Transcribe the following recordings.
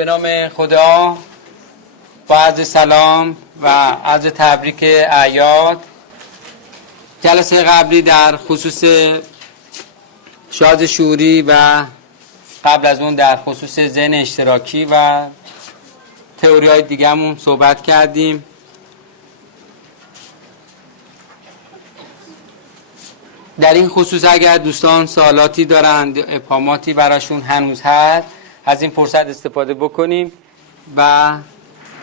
به نام خدا با عرض سلام و عرض تبریک اعیاد. جلسه قبلی در خصوص شارژ شعوری و قبل از اون در خصوص ذهن اشتراکی و تئوری های دیگه‌مون صحبت کردیم. در این خصوص اگر دوستان سوالاتی دارند، ابهاماتی براشون هنوز هست، از این فرصت استفاده بکنیم و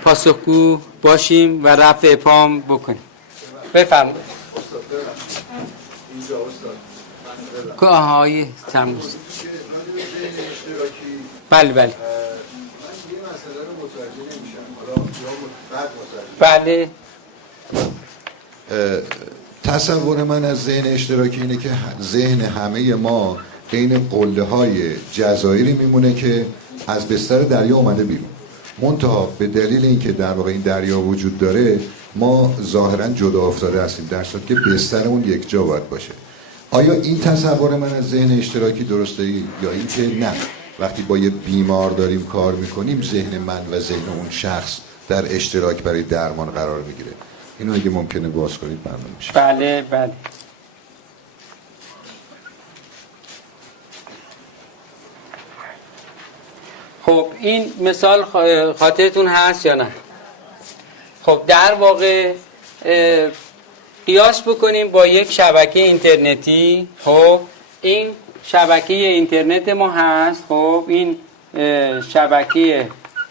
پاسخگو باشیم و رفع ابهام بکنیم. بفرمایید. اینجا استاد آهای چند روز. بله بله. من یه مسئله رو متوجه نمیشم. حالا بعد متوجه. بله. تصور من از ذهن اشتراکی اینه که ذهن همه ما بین قله های جزایری میمونه که از بستر دریا اومده بیرون. منتها به دلیل اینکه در واقع این دریا وجود داره ما ظاهرا جدا افتاده هستیم، در صورتی که بسترمون یک جا باید باشه. آیا این تصور من از ذهن اشتراکی درسته یا اینکه نه، وقتی با یه بیمار داریم کار میکنیم ذهن من و ذهن اون شخص در اشتراک برای درمان قرار میگیره؟ اینو اگه ممکنه باز کنید ممنون میشه. بله بله. خب این مثال خاطرتون هست یا نه؟ خب در واقع قیاس بکنیم با یک شبکه اینترنتی. خب این شبکه اینترنت ما هست. خب این شبکه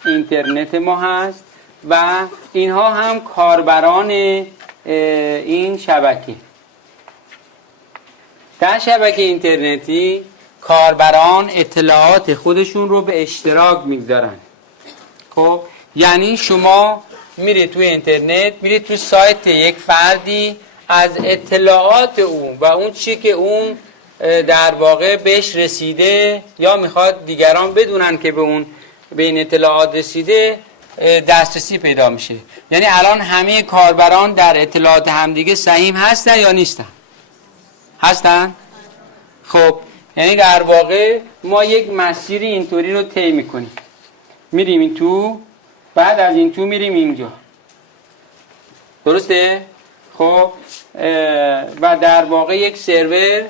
اینترنت ما هست و اینها هم کاربران این شبکه. در شبکه اینترنتی کاربران اطلاعات خودشون رو به اشتراک میگذارن. خب یعنی شما میرید توی اینترنت، میرید توی سایت یک فردی، از اطلاعات اون و اون چی که اون در واقع بهش رسیده یا میخواد دیگران بدونن که به این اطلاعات رسیده دسترسی پیدا میشه. یعنی الان همه کاربران در اطلاعات همدیگه سهیم هستن یا نیستن؟ هستن؟ خب یعنی در واقع ما یک مسیری اینطوری رو طی میکنیم، میریم این تو، بعد از این تو میریم اینجا، درسته؟ خب و در واقع یک سرور،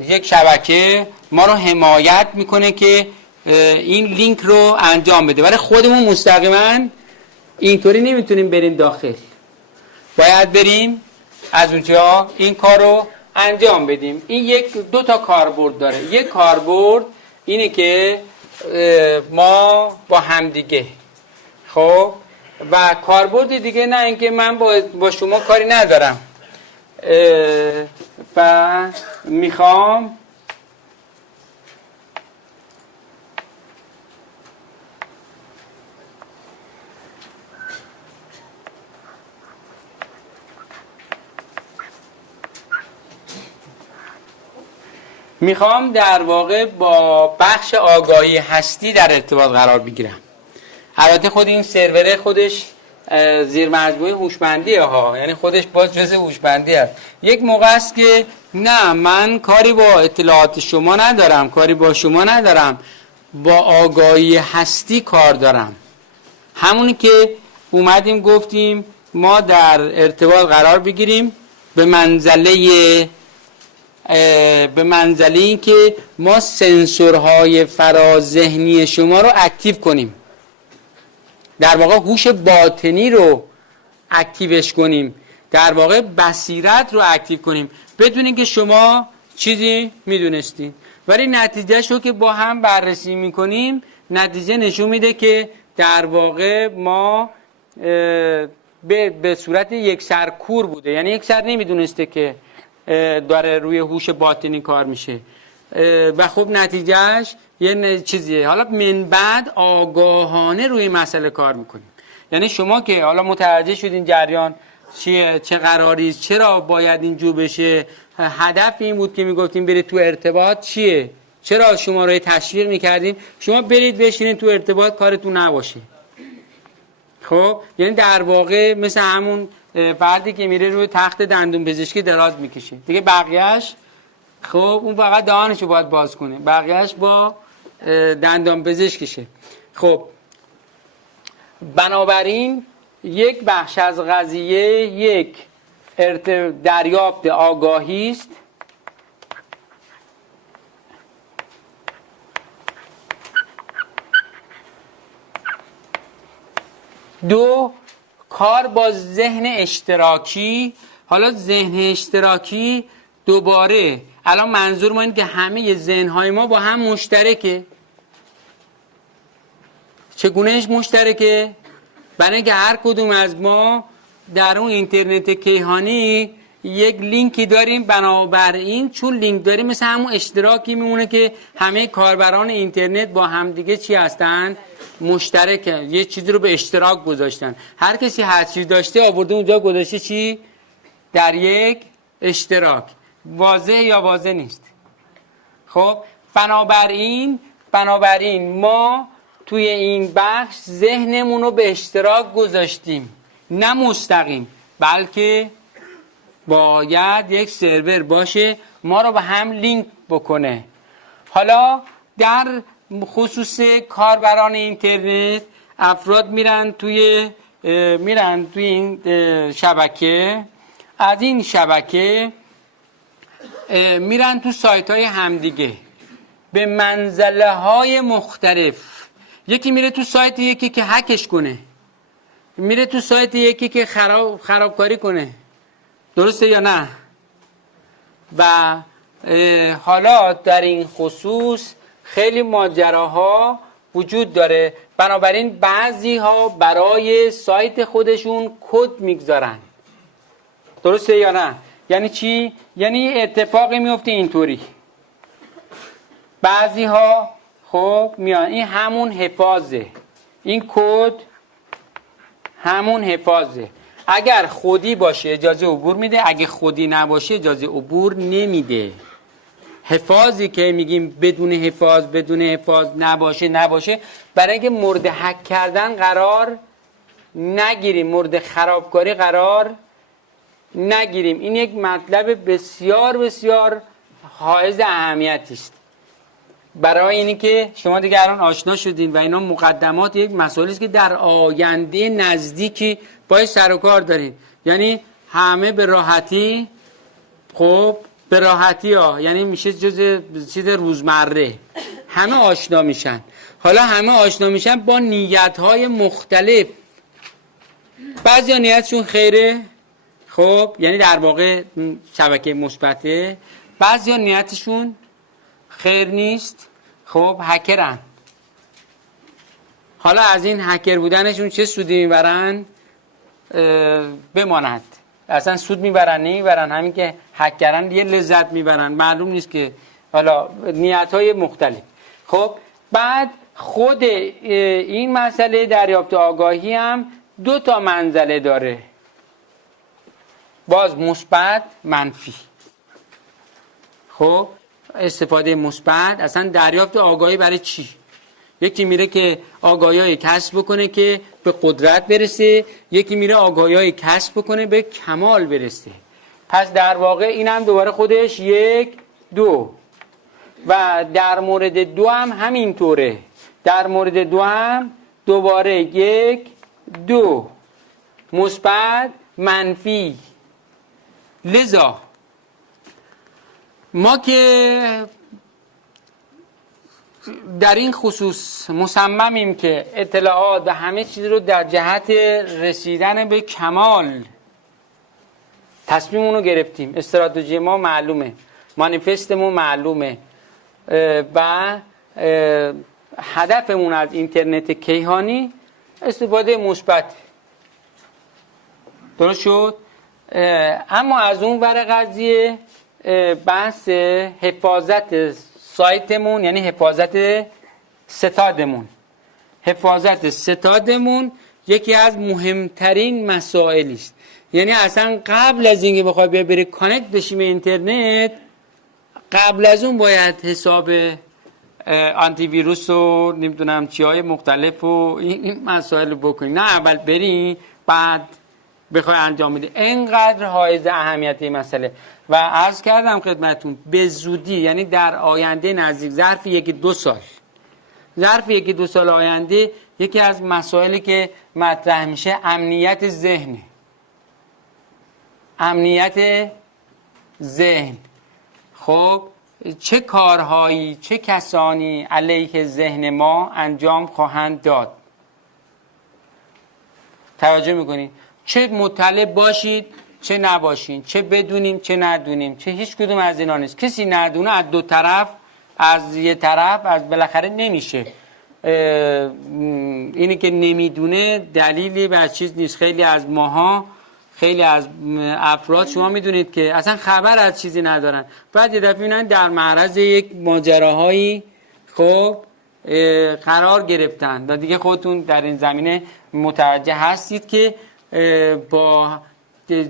یک شبکه ما رو حمایت میکنه که این لینک رو انجام بده، ولی خودمون مستقیما اینطوری نمیتونیم بریم داخل، باید بریم از اونجا این کار رو انجام بدیم. این دو تا کاربرد داره. یک کاربرد اینه که ما با همدیگه، خب، و کاربرد دیگه نه اینکه من با شما کاری ندارم و میخوام در واقع با بخش آگاهی هستی در ارتباط قرار بگیرم. البته خود این سرور خودش زیر مجموعه هوشمندیه ها، یعنی خودش باز جزء هوشمندی است. یک موقع است که نه، من کاری با اطلاعات شما ندارم، کاری با شما ندارم، با آگاهی هستی کار دارم. همونی که اومدیم گفتیم ما در ارتباط قرار بگیریم به منزله این که ما سنسورهای فراذهنی شما رو اکتیو کنیم، در واقع هوش باطنی رو اکتیوش کنیم، در واقع بصیرت رو اکتیو کنیم بدون اینکه شما چیزی میدونستین. ولی نتیجه شو که با هم بررسی میکنیم، نتیجه نشون میده که در واقع ما به صورت یک سرکور بوده، یعنی یک سر نمیدونسته که داره روی هوش باطنی کار میشه و خب نتیجهش یه چیزیه. حالا من بعد آگاهانه روی مسئله کار میکنیم. یعنی شما که حالا متوجه شدین جریان چیه، چه قراری، چرا باید اینجور بشه، هدف این بود که میگفتیم برید تو ارتباط چیه، چرا شما رو تشویق میکردیم شما برید بشینید تو ارتباط کارتون نباشه. خب یعنی در واقع مثل همون فردی که میره روی تخت دندون پزشکی دراز میکشه دیگه، بقیهش خب اون فقط دهانشو باید باز کنه، بقیهش با دندان پزشکشه. خب بنابراین یک بخش از قضیه یک دریافت آگاهی است دو، کار با ذهن اشتراکی. حالا ذهن اشتراکی دوباره الان منظور ما اینه که همه ذهن‌های ما با هم مشترکه. چگونهش مشترکه؟ برای اینکه هر کدوم از ما در اون اینترنت کیهانی یک لینکی داریم، بنابراین چون لینک داریم مثل همون اشتراکی میمونه که همه کاربران اینترنت با همدیگه چی هستن؟ مشترکه. یه چیزی رو به اشتراک گذاشتن. هر کسی هر چیز داشته آورده اونجا گذاشته چی؟ در یک اشتراک. واضح یا واضح نیست؟ خب بنابراین ما توی این بخش ذهنمون رو به اشتراک گذاشتیم، نه مستقیم، بلکه باید یک سرور باشه ما رو به هم لینک بکنه. حالا در خصوص کاربران اینترنت افراد میرن توی این شبکه، از این شبکه میرن تو سایت های همدیگه به منزله های مختلف. یکی میره تو سایت یکی که هکش کنه، میره تو سایت یکی که خرابکاری کنه. درسته یا نه؟ و حالا در این خصوص خیلی ماجراها وجود داره. بنابراین بعضی ها برای سایت خودشون کد میگذارن. درسته یا نه؟ یعنی چی؟ یعنی اتفاقی میفته اینطوری. بعضی ها خب میان این همون حفاظه، این کد همون حفاظه. اگر خودی باشه اجازه عبور میده، اگه خودی نباشه اجازه عبور نمیده. حفاظی که میگیم بدون حفاظ نباشه برای اینکه مورد هک کردن قرار نگیریم، مورد خرابکاری قرار نگیریم. این یک مطلب بسیار بسیار حائز اهمیتی است. برای اینی که شما دیگه الان آشنا شدین و اینا مقدمات یک مسائلی است که در آینده نزدیکی باید سر و کار دارین. یعنی همه به راحتی، خب به راحتی ها، یعنی میشه جز چیز روزمره همه آشنا میشن. حالا همه آشنا میشن با نیت‌های مختلف. بعضیا نیتشون خیره، خب یعنی در واقع شبکه مثبته. بعضیا نیتشون خیر نیست، خب هکرن. حالا از این هکر بودنشون چه سودی میبرن؟ بماند. اصلا سود میبرن نمیبرن، همین که هک کردن یه لذت میبرن، معلوم نیست که حالا نیت‌های مختلف. خب بعد خود این مسئله دریافت آگاهی هم 2 تا منزله داره، باز مثبت منفی. خب استفاده مثبت، اصلا دریافت آگاهی برای چی؟ یکی میره که آگاهی کسب بکنه که به قدرت برسه، یکی میره آگاهی کسب بکنه به کمال برسه. پس در واقع این هم دوباره خودش 1 2 و در مورد 2 هم همینطوره. در مورد 2 هم دوباره 1 2 مثبت منفی. لذا ما که در این خصوص مصممیم که اطلاعات و همه چیز رو در جهت رسیدن به کمال تصمیمونو گرفتیم، استراتژی ما معلومه، مانیفستمون معلومه و هدفمون از اینترنت کیهانی استفاده مثبت. درست شد؟ اما از اون ور قضیه بحث حفاظت سایتمون، یعنی حفاظت ستادمون یکی از مهمترین مسائلی است. یعنی اصلا قبل از اینکه بخوای بری کانکت بشیم به اینترنت، قبل از اون باید حساب آنتی ویروس و نمیدونم چیهای مختلف و این مسائل بکنی، نه اول بری بعد بخوای انجام بدی. اینقدر حائز اهمیت این مسئله و عرض کردم خدمتون به زودی، یعنی در آینده نزدیک ظرف 1-2 سال ظرف 1-2 سال آینده یکی از مسائلی که مطرح میشه امنیت ذهن. امنیت ذهن. خب چه کارهایی، چه کسانی علیه ذهن ما انجام خواهند داد؟ توجه میکنید؟ چه مطلع باشید چه نباشید، چه بدونیم چه ندونیم، چه هیچ کدوم از اینا نیست. کسی ندونه از دو طرف، از یه طرف، از بالاخره نمیشه. اینی که نمیدونه دلیلی بر چیز نیست. خیلی از ماها، خیلی از افراد شما میدونید که اصلا خبر از چیزی ندارن، بعد یه دفعه میبینن در معرض یک ماجراهایی خب قرار گرفتن و دیگه خودتون در این زمینه متوجه هستید که با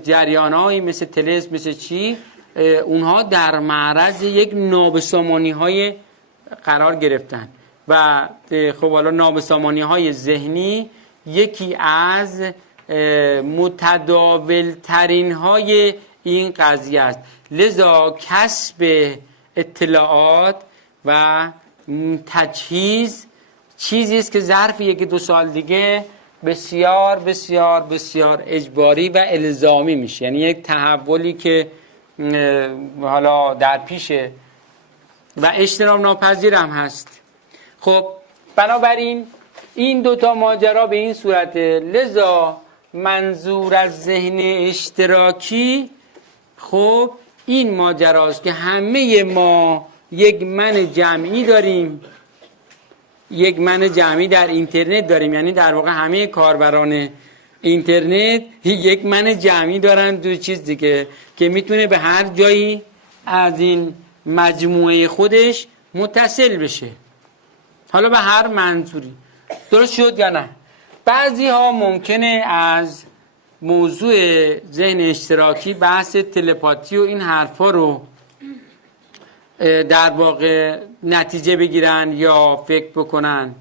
جریانایی مثل طلسم، مثل چی، اونها در معرض یک نابسامانی های قرار گرفتن و خب حالا نابسامانی های ذهنی یکی از متداول ترین های این قضیه است. لذا کسب اطلاعات و تجهیز چیزی است که ظرف 1-2 سال دیگه بسیار بسیار بسیار اجباری و الزامی میشه. یعنی یک تحولی که حالا در پیشه و اجتناب ناپذیر هم هست. خب بنابراین این دوتا ماجرا به این صورته. لذا منظور از ذهن اشتراکی خب این ماجراست که همه ما یک من جمعی داریم، یک من جمعی در اینترنت داریم. یعنی در واقع همه کاربران اینترنت یک من جمعی دارن، دو چیز دیگه، که میتونه به هر جایی از این مجموعه خودش متصل بشه، حالا به هر منظوری. درست شد یا نه؟ بعضی ها ممکنه از موضوع ذهن اشتراکی بحث تلپاتی و این حرفا رو در واقع نتیجه بگیرن یا فکر بکنن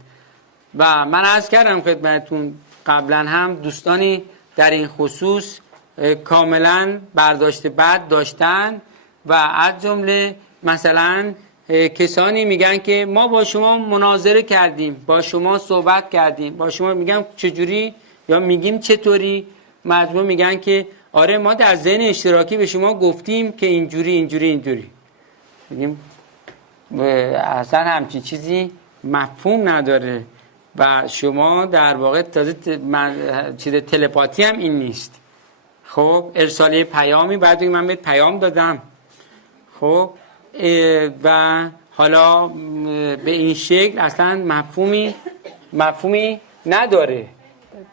و من عرض کردم خدمتتون قبلا هم دوستانی در این خصوص کاملا برداشت بد داشتن و از جمله مثلا کسانی میگن که ما با شما مناظره کردیم، با شما صحبت کردیم، با شما میگم چجوری یا میگیم چطوری، مجموع میگن که آره ما در ذهن اشتراکی به شما گفتیم که اینجوری اینجوری اینجوری. میگیم اصلا همچین چیزی مفهوم نداره و شما در واقع تازه چیز تلپاتی هم این نیست. خب ارساله پیامی بعد من بهت پیام دادم، خب و حالا به این شکل اصلا مفهومی نداره.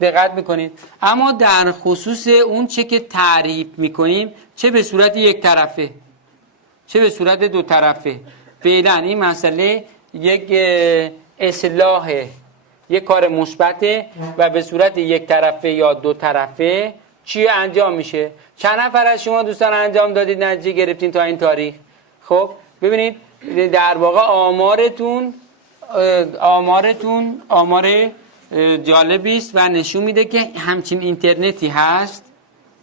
دقت میکنید؟ اما در خصوص اون چه که تعریف میکنیم، چه به صورت یک طرفه چه به صورت دو طرفه، فعلا این مسئله یک اصلاحه، یک کار مثبته و به صورت یک طرفه یا دو طرفه چی انجام میشه؟ چند نفر از شما دوستان انجام دادید، نتیجه گرفتین تا این تاریخ؟ خب ببینید در واقع آمار جالبی است و نشون میده که همچین اینترنتی هست،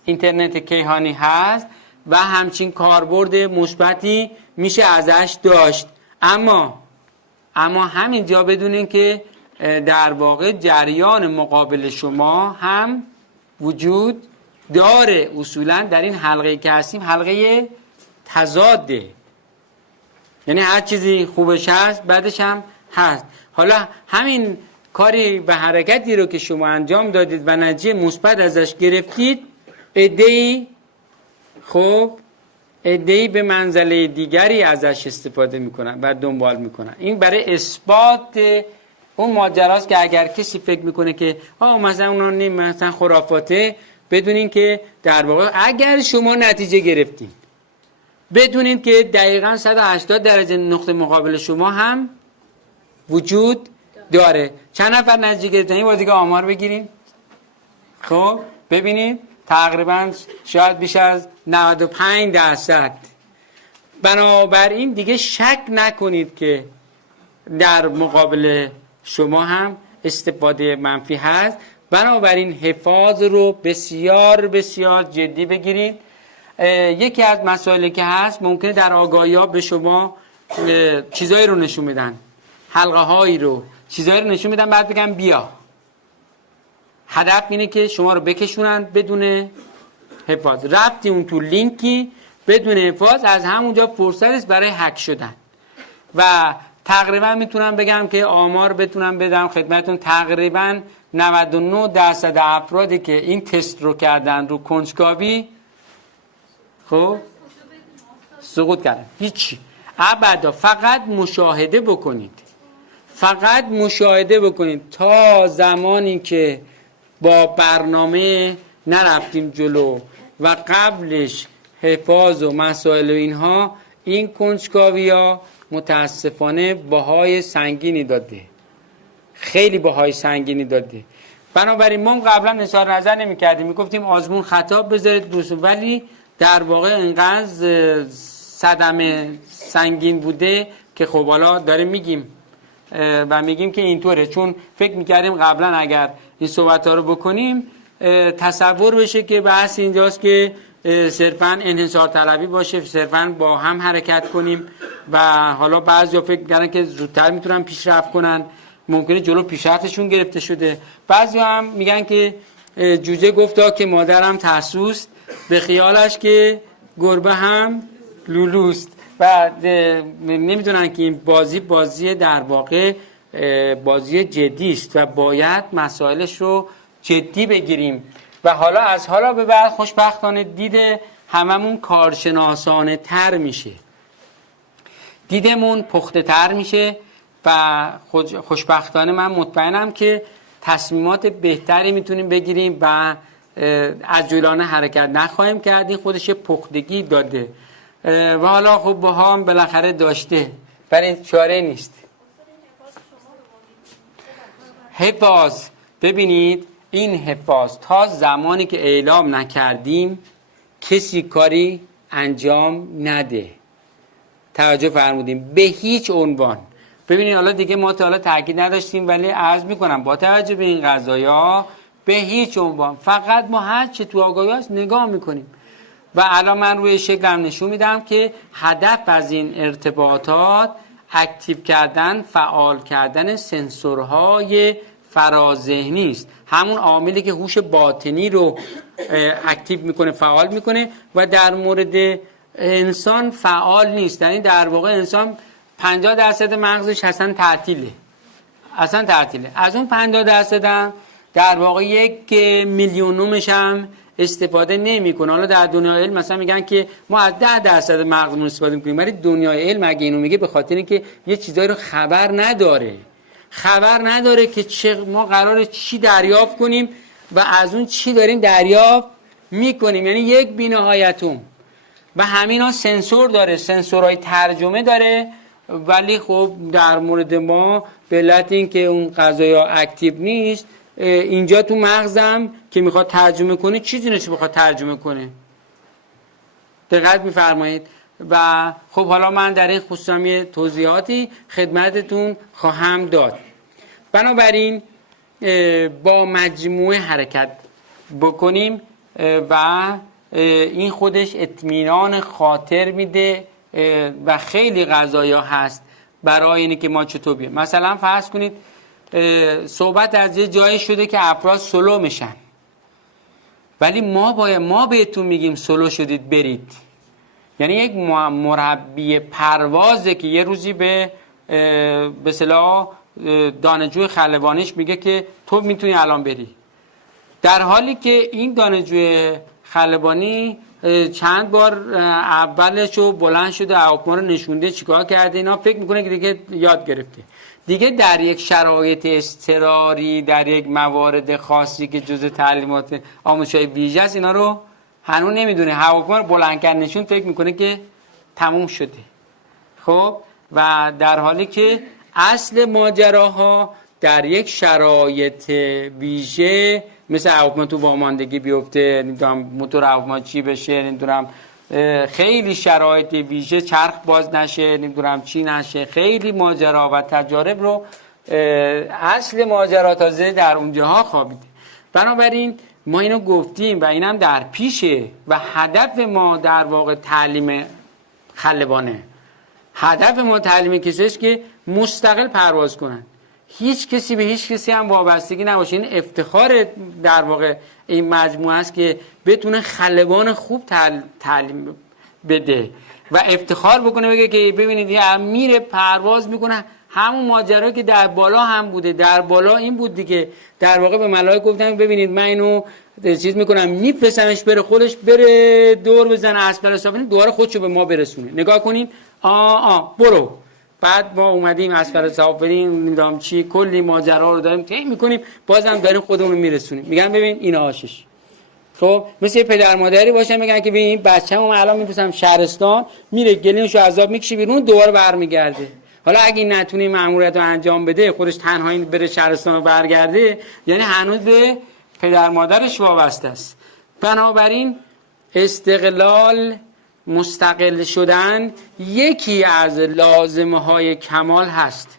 اینترنت کیهانی هست و همچین کاربرد مثبتی میشه ازش داشت. اما همینجا بدونین که در واقع جریان مقابل شما هم وجود داره. اصولا در این حلقه که هستیم حلقه تضاده، یعنی هر چیزی خوبش هست بعدش هم هست. حالا همین کاری و حرکتی رو که شما انجام دادید و نتیجه مثبت ازش گرفتید، عده‌ای به منزله دیگری ازش استفاده میکنن و دنبال میکنن. این برای اثبات اون ماجراست که اگر کسی فکر میکنه که مثلا اونا مثلا خرافاته، بدونین که در واقع اگر شما نتیجه گرفتین، بدونین که دقیقاً 180 درجه نقطه مقابل شما هم وجود داره. چند نفر نتیجه گرفتن؟ این بار دیگه آمار بگیریم. خب ببینید تقریباً شاید بیش از 95%. بنابراین دیگه شک نکنید که در مقابل شما هم استفاده منفی هست. بنابراین حفاظ رو بسیار بسیار جدی بگیرید. یکی از مسائلی که هست، ممکنه در آگاهی‌ها به شما چیزایی رو نشون میدن، حلقه هایی رو، چیزایی رو نشون میدن بعد بگم بیا. هدف اینه که شما رو بکشونن بدون حفاظ. رفتی اون تو لینکی بدون حفاظ، از همونجا فرصت است برای هک شدن. و تقریبا میتونم بگم که آمار بتونم بدم خدمتون، تقریبا 99% افرادی که این تست رو کردن رو کنجکاوی خب سقوط کردن. هیچی ابدا. فقط مشاهده بکنید، فقط مشاهده بکنید. تا زمانی که با برنامه نرفتیم جلو و قبلش حفاظ و مسائل و اینها، این کنجکاوی ها متاسفانه بهای سنگینی داده، خیلی بهای سنگینی داده. بنابراین ما قبلا اظهار نظر نمی کردیم، می گفتیم آزمون خطا بذارید روسو، ولی در واقع اینقدر صدمه سنگین بوده که خب حالا داریم میگیم و میگیم که اینطوره. چون فکر میکردیم قبلا اگر این صحبت ها رو بکنیم تصور بشه که بحث اینجاست که صرفا انحصار طلبی باشه، صرفا با هم حرکت کنیم و حالا بعضیا فکر می‌کردن که زودتر میتونن پیشرفت کنن، ممکنه جلو پیشرفتشون گرفته شده. بعضیا هم میگن که جوجه گفتا که مادرم ترسوست، به خیالش که گربه هم لولوست. و نمیدونن که این بازی در واقع بازی جدی است و باید مسائلش رو جدی بگیریم. و حالا از حالا به بعد خوشبختانه دید هممون کارشناسانه تر میشه، دیدمون پخته تر میشه و خوشبختانه من مطمئنم که تصمیمات بهتری میتونیم بگیریم و عجولانه حرکت نخواهیم کرد. این خودش پختگی داده و حالا خب باها هم بالاخره داشته، برای چاره نیست. حفاظ، ببینید این حفاظ تا زمانی که اعلام نکردیم کسی کاری انجام نده. توجه فرمودیم به هیچ عنوان. ببینید حالا دیگه ما تا حالا تاکید نداشتیم ولی عرض میکنم با توجه به این قضایا به هیچ عنوان، فقط ما هر چه تو آگاهی هست نگاه میکنیم. و الان من روی شکلم نشون میدم که هدف از این ارتباطات اکتیو کردن، فعال کردن سنسورهای فراذهنی است، همون عاملی که هوش باطنی رو اکتیو میکنه، فعال میکنه و در مورد انسان فعال نیست. یعنی در واقع انسان 50% مغزش اصلا تعطیله، اصلا تعطیله. از اون 50% هم در واقع 1 میلیونمش هم استفاده نمیکنه. حالا در دنیای علم مثلا میگن که ما از 10% مغزمون استفاده میکنیم، ولی دنیای علم اگه اینو میگه به خاطر اینکه یه چیزایی رو خبر نداره که ما قراره چی دریافت کنیم و از اون چی داریم دریافت میکنیم. یعنی یک بی‌نهایتم. و همینا سنسور داره، سنسورهای ترجمه داره، ولی خب در مورد ما به علت اینکه اون قضایا اکتیو نیست، اینجا تو مغزم که میخواد ترجمه کنه چیزی نشه بخواد ترجمه کنه. دقت میفرمایید. و خب حالا من در این خصوص توضیحاتی خدمتتون خواهم داد. بنابراین با مجموعه حرکت بکنیم و این خودش اطمینان خاطر میده و خیلی قضایا هست برای اینه که ما چطور بیایم. مثلا فرض کنید صحبت از یه جایی شده که افراد سلو میشن، ولی ما بهتون میگیم سلو شدید برید. یعنی یک مربی پروازه که یه روزی به اصطلاح دانشجوی خلبانیش میگه که تو میتونی الان بری، در حالی که این دانشجوی خلبانی چند بار اولشو بلند شده هواپیما رو نشونده چیکار کرده، اینا فکر میکنه که دیگه یاد گرفته. دیگه در یک شرایط اضطراری، در یک موارد خاصی که جزء تعلیمات آموزش‌های ویژه است، اینا رو هنوز نمیدونه. هواپیما رو بلند کرد نشون فکر میکنه که تموم شده. خب و در حالی که اصل ماجراها در یک شرایط ویژه مثل هواپیما تو واماندگی بیفته، نمیدونم موتور هواپیما چی بشه، نمیدونم خیلی شرایط ویژه چرخ باز نشه، نمیدونم چی نشه، خیلی ماجرا و تجارب رو اصل ماجرا تازه در اونجاها خوابیده. بنابراین ما اینو گفتیم و اینم در پیشه و هدف ما در واقع تعلیم خلبانه. هدف ما تعلیم کسیست که مستقل پرواز کنن، هیچ کسی به هیچ کسی هم وابستگی نباشه. این افتخار در واقع این مجموعه است که بتونه خلبان خوب تعلیم بده و افتخار بکنه، بگه که ببینید یه امیر پرواز میکنه. همون ماجرایی که در بالا هم بوده، در بالا این بود دیگه، در واقع به ملائکه گفتم ببینید من اینو چیز میکنم میفرستمش بره خودش بره دور بزنه اسفل سافلین، دوباره خودشو به ما برسونه. نگاه کنین برو. بعد ما اومدیم اسفل سافلین نمیدونم چی کلی ماجرا رو داریم طی میکنیم، بازم داریم خودمون رو میرسونیم. میگن ببین این آشش. خب مثل پدر مادری باشن میگن که ببین بچه‌مو الان میفرستم شهرستان، میره گلینشو عذاب میکشه بیرون، دوباره برمیگرده. حالا اگه این نتونه مأموریت رو انجام بده، خودش تنهایی بره شهرستان رو برگرده، یعنی هنوز به پدر مادرش وابسته است. بنابراین استقلال، مستقل شدن یکی از لازمه های کمال هست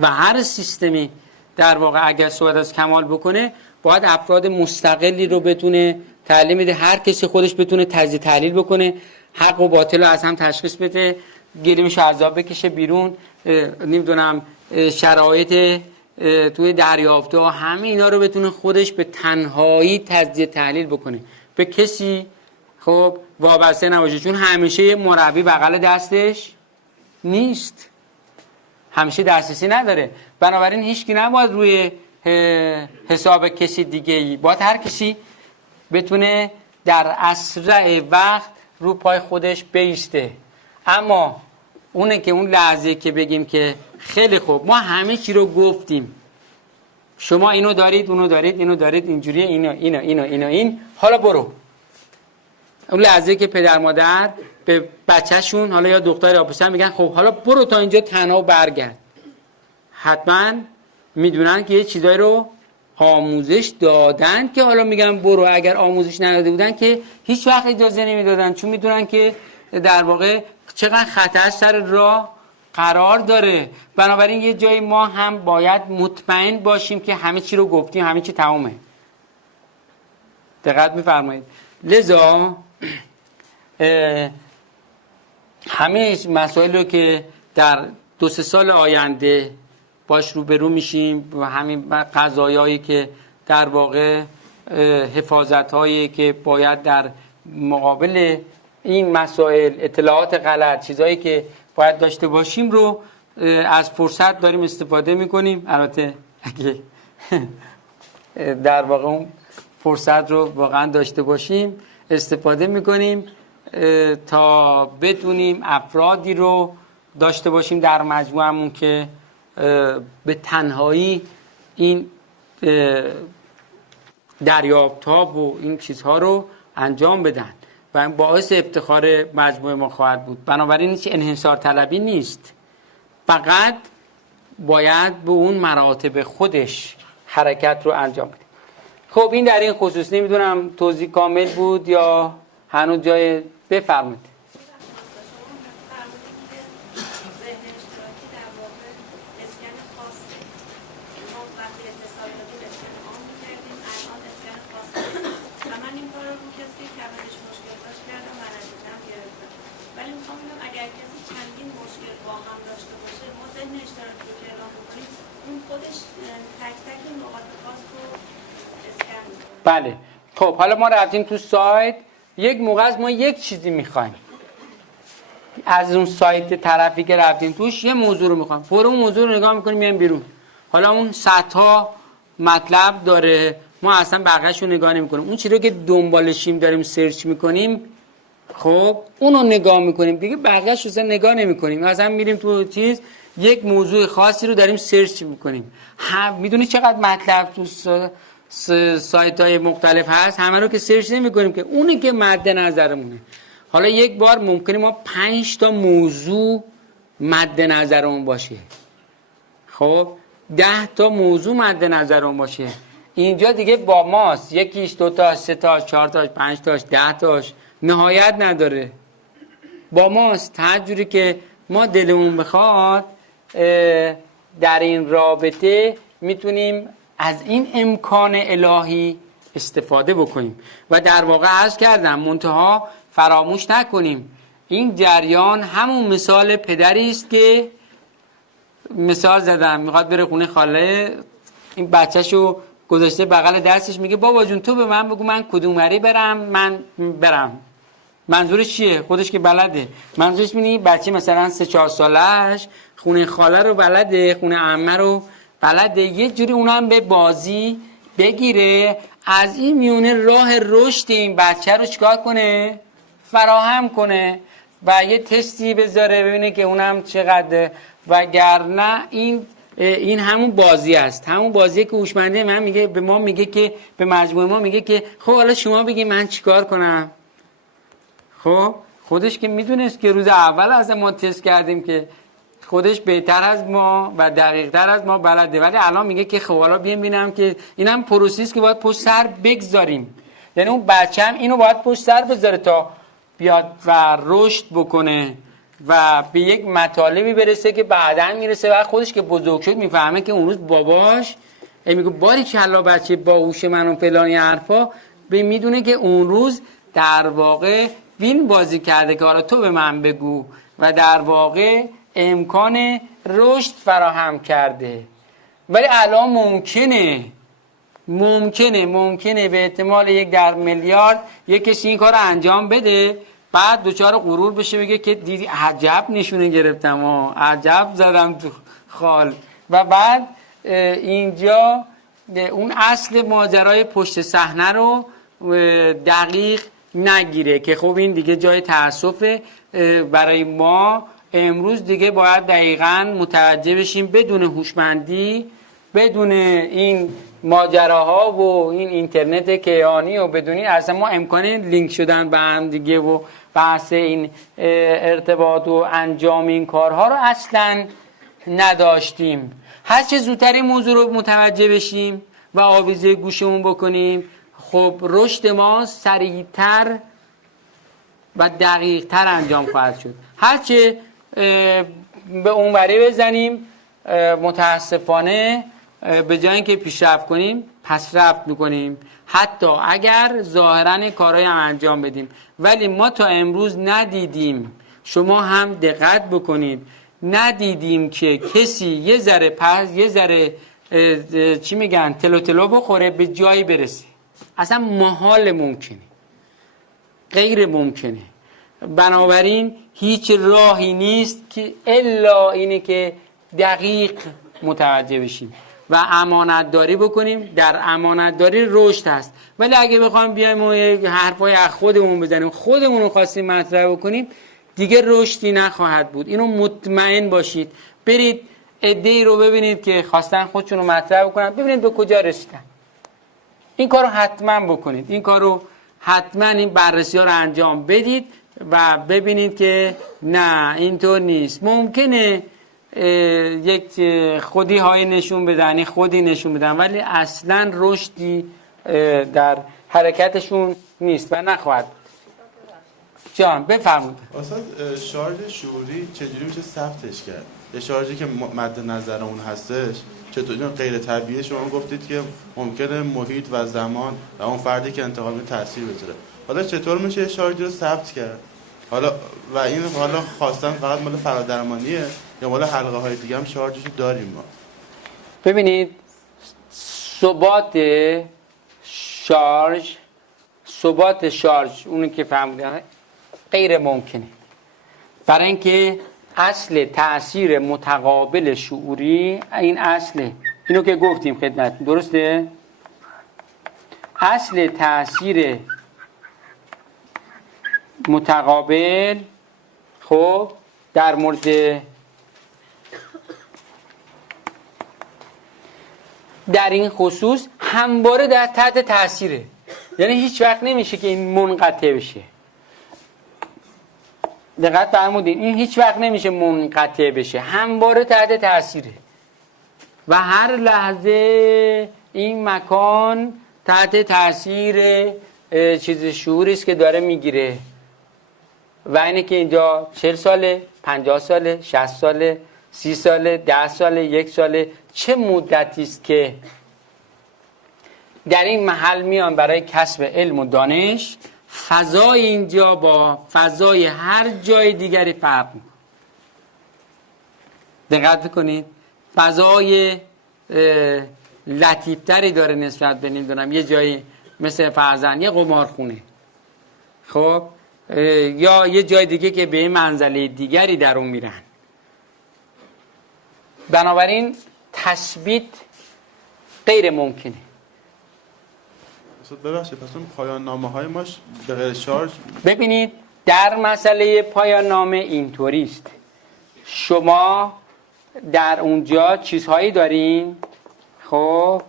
و هر سیستمی در واقع اگر صحبت از کمال بکنه باید افراد مستقلی رو بتونه تعلیم بده، هر کسی خودش بتونه تجزیه تحلیل بکنه، حق و باطل رو از هم تشخیص بده، گلیمش عذاب بکشه بیرون، نمیدونم شرایط توی دریافته ها همه اینا رو بتونه خودش به تنهایی تجزیه تحلیل بکنه، به کسی خب وابسته نباشه، چون همیشه مربی بغل دستش نیست، همیشه دسترسی نداره. بنابراین هیچکی نباید روی حساب کسی دیگه ای، باید هر کسی بتونه در اسرع وقت رو پای خودش بیسته. اما اونه که اون لحظه که بگیم که خیلی خوب ما همه چی رو گفتیم، شما اینو دارید اونو دارید اینو دارید اینجوریه این حالا برو. اون لحظه که پدر مادر به بچهشون حالا یا دختر یا پسر میگن خب حالا برو تا اینجا تنها برگرد، حتما میدونن که یه چیزایی رو آموزش دادن که حالا میگن برو. اگر آموزش نداده بودن که هیچ وقت اجازه نمیدادن، چون میدونن که در واقع چقدر خطر سر راه قرار داره. بنابراین یه جایی ما هم باید مطمئن باشیم که همه چی رو گفتیم، همه چی تمومه. دقت میفرمایید. لذا همه مسائل رو که در 2-3 سال آینده باش روبرو میشیم و همین قضایایی که در واقع حفاظت‌هایی که باید در مقابل این مسائل، اطلاعات غلط، چیزایی که باید داشته باشیم رو از فرصت داریم استفاده میکنیم. البته اگه در واقع اون فرصت رو واقعا داشته باشیم استفاده میکنیم تا بتونیم افرادی رو داشته باشیم در مجموعمون که به تنهایی این دریافت‌ها و این چیزها رو انجام بدن و این باعث افتخار مجموعه ما خواهد بود. بنابراین هیچ انحصار طلبی نیست، فقط باید به اون مراتب خودش حرکت رو انجام بده. خب این در این خصوص نمیدونم توضیح کامل بود یا هنوز جای بفرمایید. بله خب حالا ما رفتیم تو سایت، یک موقع از ما یک چیزی میخوایم از اون سایت طرفی که رفتیم توش، یه موضوع رو میخوایم، فور اون موضوع رو نگاه میکنیم میایم بیرون. حالا اون صدها مطلب داره، ما اصلا بقیه‌اش رو نگاه نمیکنیم، اون چیزی رو که دنبالشیم داریم سرچ میکنیم خب اونو نگاه میکنیم دیگه، بقیه‌اش رو نگاه نمیکنیم. مثلا میریم تو چیز یک موضوع خاصی رو داریم سرچ میکنیم، میدونی چقدر مطلب تو سایت های مختلف هست، همه رو که سرچ نمی کنیم که اونی که مد نظرمونه. حالا یک بار ممکنه ما 5 تا موضوع مد نظرمون باشه، خب 10 تا موضوع مد نظرمون باشه، اینجا دیگه با ماست، یکیش 2 تاش 3 تاش 4 تاش 5 تاش 10 تاش نهایت نداره، با ماست هر جوری که ما دلمون بخواد. در این رابطه میتونیم از این امکان الهی استفاده بکنیم و در واقع عرض کردم منتها فراموش نکنیم این جریان همون مثال پدری است که مثال زدم، میخواد بره خونه خاله، این بچه‌شو گذاشته بغل دستش، میگه بابا جون تو به من بگو من کدوم وری برم، من برم. منظورش چیه؟ خودش که بلده. منظورش می‌بینی بچه مثلا 3-4 سالش خونه خاله رو بلده، خونه عمه رو بلده، یه جوری اونم به بازی بگیره، از این میونه راه رشد این بچه رو چیکار کنه؟ فراهم کنه و یه تستی بذاره ببینه که اونم چقدر، وگرنه این همون بازی است، همون بازی که هوشمنده من میگه به ما، میگه که به مجموعه ما میگه که خب حالا شما بگی من چیکار کنم. خب خودش که میدونست که روز اول از ما تست کردیم که خودش بهتر از ما و دقیق‌تر از ما بلده، ولی الان میگه که خب حالا بیام ببینم که اینم پروسس که باید پشت سر بگذاریم، یعنی اون بچه‌م اینو باید پشت سر بذاره تا بیاد و رشد بکنه و به یک مطالبی برسه که بعداً میرسه و خودش که بزرگ شد میفهمه که اون روز باباش میگه باریکلا بچه باهوش من و فلانی حرفا، به میدونه که اون روز در واقع وین بازی کرده که حالا تو به من بگو و در واقع امکان رشد فراهم کرده. ولی الان ممکنه به احتمال 1 در میلیارد یک کسی این کار رو انجام بده، بعد دوچار غرور بشه بگه که دیدی عجب نشونه گرفتم و عجب زدم تو خال، و بعد اینجا اون اصل ماجرای پشت صحنه رو دقیق نگیره که خب این دیگه جای تأسفه برای ما. امروز دیگه باید دقیقاً متوجه بشیم بدون هوشمندی، بدون این ماجراها و این اینترنت کیهانی و بدون این اصلا ما امکان لینک شدن به هم دیگه و بحث این ارتباط و انجام این کارها رو اصلاً نداشتیم. هر چه زودتر این موضوع رو متوجه بشیم و آویزه گوشمون بکنیم، خب رشد ما سریعتر و دقیقتر انجام خواهد شد. هرچه به اونوری بزنیم متاسفانه به جای اینکه پیشرفت کنیم پسرفت میکنیم، حتی اگر ظاهرا کارهای هم انجام بدیم. ولی ما تا امروز ندیدیم، شما هم دقت بکنید، ندیدیم که کسی یه ذره چی میگن تلو بخوره به جایی برسه. اصلا محال، ممکنه، غیر ممکنه. بنابراین هیچ راهی نیست که الا اینه که دقیق متوجه بشیم و امانتداری بکنیم. در امانتداری رشد هست. ولی اگه بخوایم بیایم و حرفای از خودمون بزنیم، خودمون رو خواستیم مطرح بکنیم، دیگه رشدی نخواهد بود. اینو مطمئن باشید. برید عده‌ای رو ببینید که خواستن خودشون رو مطرح بکنن، ببینید به کجا رسیدن. این کارو حتما بکنید، این کارو حتما، این بررسی ها رو انجام بدید و ببینید که نه اینطور نیست. ممکنه یک خودی های نشون بدن، خودی نشون بدن، ولی اصلا رشدی در حرکتشون نیست و نخواهد. جان بفرمایید. اصلا شارژ شعوری چجوری میشه ثبتش کرد؟ یه شارژی که مد نظر اون هستش چطوری غیر طبیعیه؟ شما گفتید که ممکنه محیط و زمان و اون فردی که انتقال میده تاثیر بذاره. حالا چطور میشه شارژ رو ثبت کرد؟ حالا و این حالا خواستن فقط مال فرادرمانیه یا مال حلقه های دیگه هم شارژش داریم ما؟ ببینید ثبات شارژ اونی که فهمیدن غیر ممکنه، برای اینکه اصل تأثیر متقابل شعوری این اصله، اینو که گفتیم خدمت، درسته؟ اصل تأثیر متقابل خب در مورد در این خصوص همواره در تحت تأثیره، یعنی هیچ وقت نمیشه که این منقطع بشه. دقت فرمودین، این هیچ وقت نمیشه منقطع بشه، همواره تحت تأثیره و هر لحظه این مکان تحت تأثیر چیز شعوری است که داره میگیره و اینه که اینجا 40 ساله، 50 ساله، 60 ساله، 30 ساله، 10 ساله، 1 ساله، چه مدتی است که در این محل میان برای کسب علم و دانش. فضای اینجا با فضای هر جای دیگری فرق میکنه. دقت بکنید، فضای لطیفتری داره نسبت به نمیدونم یه جایی مثل فرزند یه قمارخونه، خب یا یه جای دیگه که به منزله دیگری در اون میرن. بنابراین تثبیت غیر ممکنه. ببخشید پس اون پایان نامه های ماش به غیر شارژ. ببینید در مسئله پایان نامه اینطوری است، شما در اونجا چیزهایی دارین، خب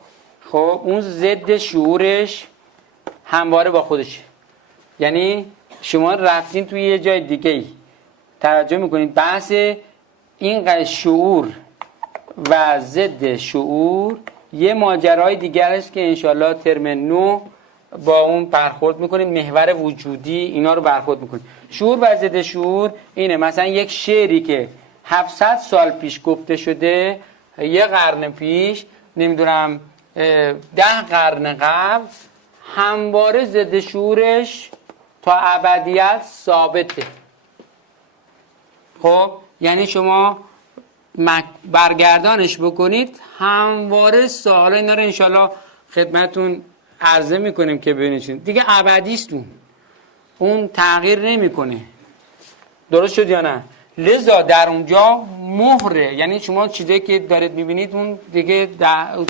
اون ضد شعورش همواره با خودشه. یعنی شما رفتین توی یه جای دیگه ای توجه میکنید، بحث این شعور و ضد شعور یه ماجرای دیگر است که انشالله ترم 9 با اون برخورد میکنید، محور وجودی اینا رو برخورد میکنید. شعور و ضد شعور اینه، مثلا یک شعری که 700 سال پیش گفته شده، یه قرن پیش، نمیدونم 10 قرن قبل، همواره ضد شعورش تا ابدیت ثابته. خب یعنی شما برگردانش بکنید، همواره سوالا اینا رو انشالله خدمتون عرضه میکنیم که ببینید دیگه ابدیست، اون تغییر نمیکنه. درست شد یا نه؟ لذا در اونجا مهره، یعنی شما چیزایی که دارید میبینید اون دیگه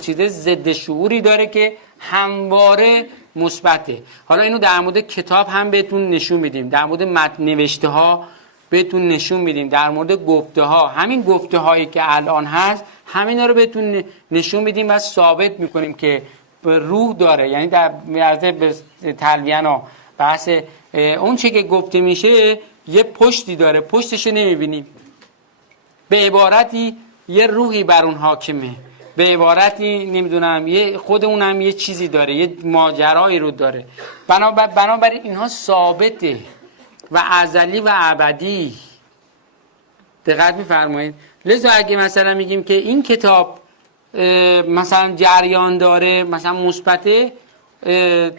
چیز ضد شعوری داره که همواره مثبته. حالا اینو در مورد کتاب هم بهتون نشون میدیم، در مورد متن نوشته ها بهتون نشون میدیم، در مورد گفته ها، همین گفته هایی که الان هست همینا رو بهتون نشون میدیم و ثابت میکنیم که روح داره. یعنی در عرض تلوینا بحث اون چه که گفته میشه یه پشتی داره، پشتشو نمیبینیم. به عبارتی یه روحی بر اون حاکمه، به عبارتی نمیدونم یه خود اونم یه چیزی داره، یه ماجرایی رو داره. بنابراین اینها ثابته و ازلی و ابدی. دقت می‌فرمایید. لذا اگه مثلا میگیم که این کتاب مثلا جریان داره، مثلا مثبته،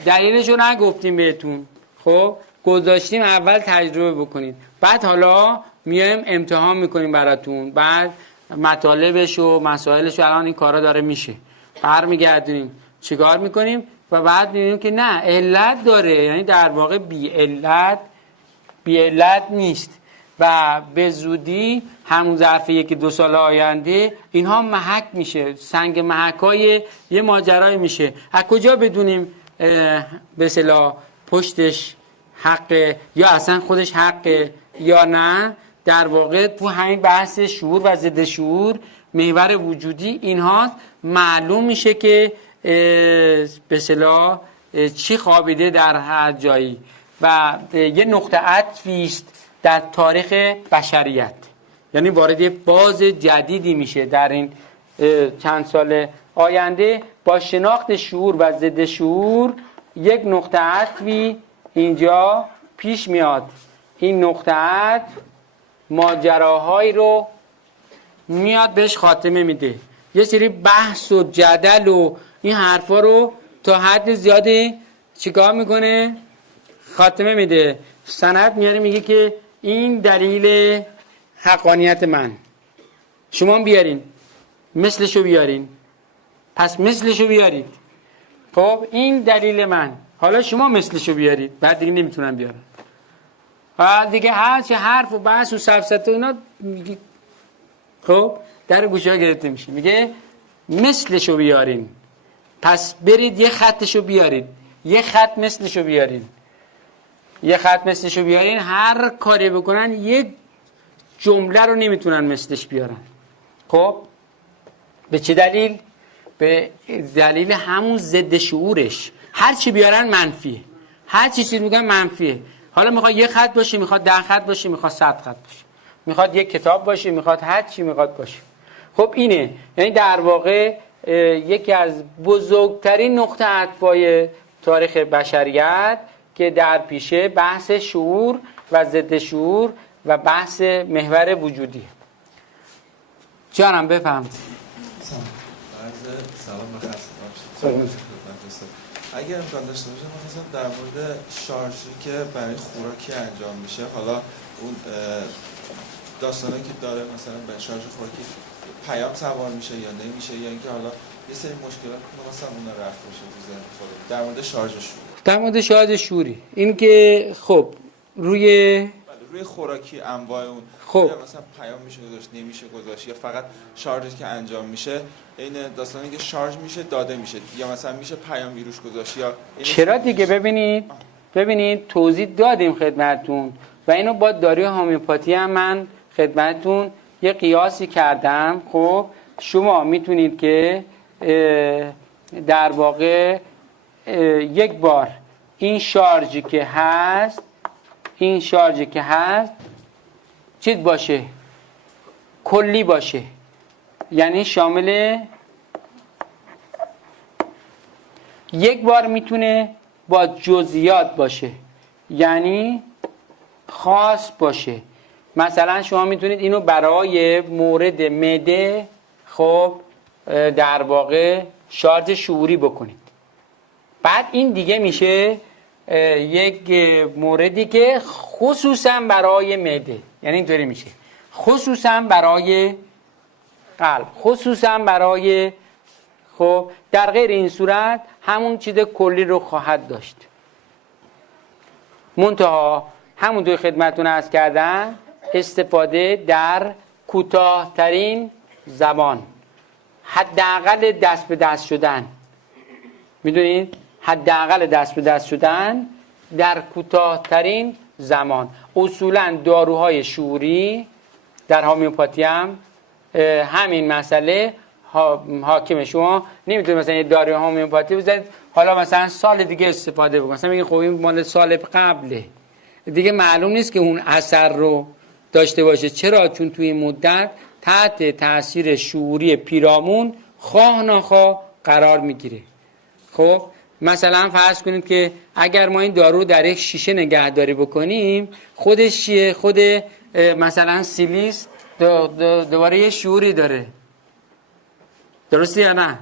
دلیلش رو نگفتیم بهتون، خب گذاشتیم اول تجربه بکنید، بعد حالا میایم امتحان میکنیم براتون، بعد مطالبش و مسائلش الان این کارا داره میشه، برمیگردونیم چیکار میکنیم و بعد میبینیم که نه علت داره، یعنی در واقع بی علت نیست و به زودی همون ظرف 1-2 سال آینده اینها محک میشه، سنگ محکای یه ماجرای میشه. از کجا بدونیم به اصطلاح پشتش حقه یا اصلا خودش حقه یا نه؟ در واقع تو همین بحث شعور و ضد شعور، محور وجودی، اینها معلوم میشه که به اصطلاح چی خوابیده در هر جایی و یه نقطه عطفی است در تاریخ بشریت، یعنی وارد یه فاز جدیدی میشه در این چند سال آینده با شناخت شعور و ضد شعور. یک نقطه عطفی اینجا پیش میاد، این نقطه عطف ماجراهایی رو میاد بهش خاتمه میده، یه سری بحث و جدل و این حرفا رو تا حد زیادی چیکار میکنه؟ خاتمه میده. سند میاره میگه که این دلیل حقانیت من، شما بیارین مثلشو بیارین، پس مثلشو بیارید، خب این دلیل من، حالا شما مثلشو بیارید، بعد دیگه نمیتونن بیارن و دیگه هر چه حرف و بحث و سفسطه و اینا میگه، خب در گوشه ها گرفته میشه، میگه مثلشو بیارین، پس برید یه خطشو بیارید، یه خط مثلشو بیارین، یه خط مثلشو بیارین. هر کاری بکنن یه جمله رو نمیتونن مثلش بیارن. خب به چه دلیل؟ به دلیل همون ضد شعورش. هر چی بیارن منفیه، هر چی چیز میگن منفیه. حالا میخواد یه خط باشه، میخواد 10 خط باشه، میخواد 100 خط باشه، میخواد یک کتاب باشه، میخواد هر چی میخواد باشه. خب اینه، یعنی در واقع یکی از بزرگترین نقطه عطفای تاریخ بشریت که در پیشه بحث شعور و ضد شعور و بحث محور وجودی. جانم بفهم. سلام بخیر. اگر امکان داشته باشه مثلا در مورد شارژی که برای خوراکی انجام میشه، حالا اون داستانایی که داره مثلا به شارژ خوراکی پیام سوار میشه یا نمیشه، یا اینکه حالا یه سری مشکلات مثلا اون رفع بشه تو ذهن خودمون در مورد شارژ شوری. در مورد شارژ شوری این که خب روی خوراکی انواع اون خب مثلا پیام میشه گذاشت نمیشه گذاشت، یا فقط شارژی که انجام میشه این داستانی که شارژ میشه داده میشه، یا مثلا میشه پیام روش گذاشت یا چرا دیگه. ببینید توضیح دادیم خدمتتون و اینو با داروی هومیوپاتی هم من خدمتتون یه قیاسی کردم. خب شما میتونید که در واقع یک بار این شارژی که هست چیز باشه، کلی باشه، یعنی شامل یک بار میتونه با جزئیات باشه، یعنی خاص باشه. مثلا شما میتونید اینو برای مورد معده خب در واقع شارژ شعوری بکنید. بعد این دیگه میشه یک موردی که خصوصا برای معده، یعنی اینطوری میشه خصوصا برای قلب، خصوصا برای خب در غیر این صورت همون چیز کلی رو خواهد داشت. منتها همون توی خدمتتون عرض کردم استفاده در کوتاه‌ترین زمان، حداقل دست به دست شدن. میدونید حداقل دست به دست شدن در کوتاه‌ترین زمان. اصولاً داروهای شعوری در هومیوپاتی هم همین مسئله حاکمه. شما نمیتونید مثلا یه داروی هومیوپاتی بزنید حالا مثلا سال دیگه استفاده بکنید، مثلا میگین خب این مال سال قبله، دیگه معلوم نیست که اون اثر رو داشته باشه. چرا؟ چون توی این مدت تحت تاثیر شعوری پیرامون خواه ناخواه قرار میگیره. خب مثلا فرض کنید که اگر ما این دارو رو در یک شیشه نگهداری بکنیم، خودش چیه؟ خود مثلا سیلیس دوباره یه شعوری داره، درسته یا نه؟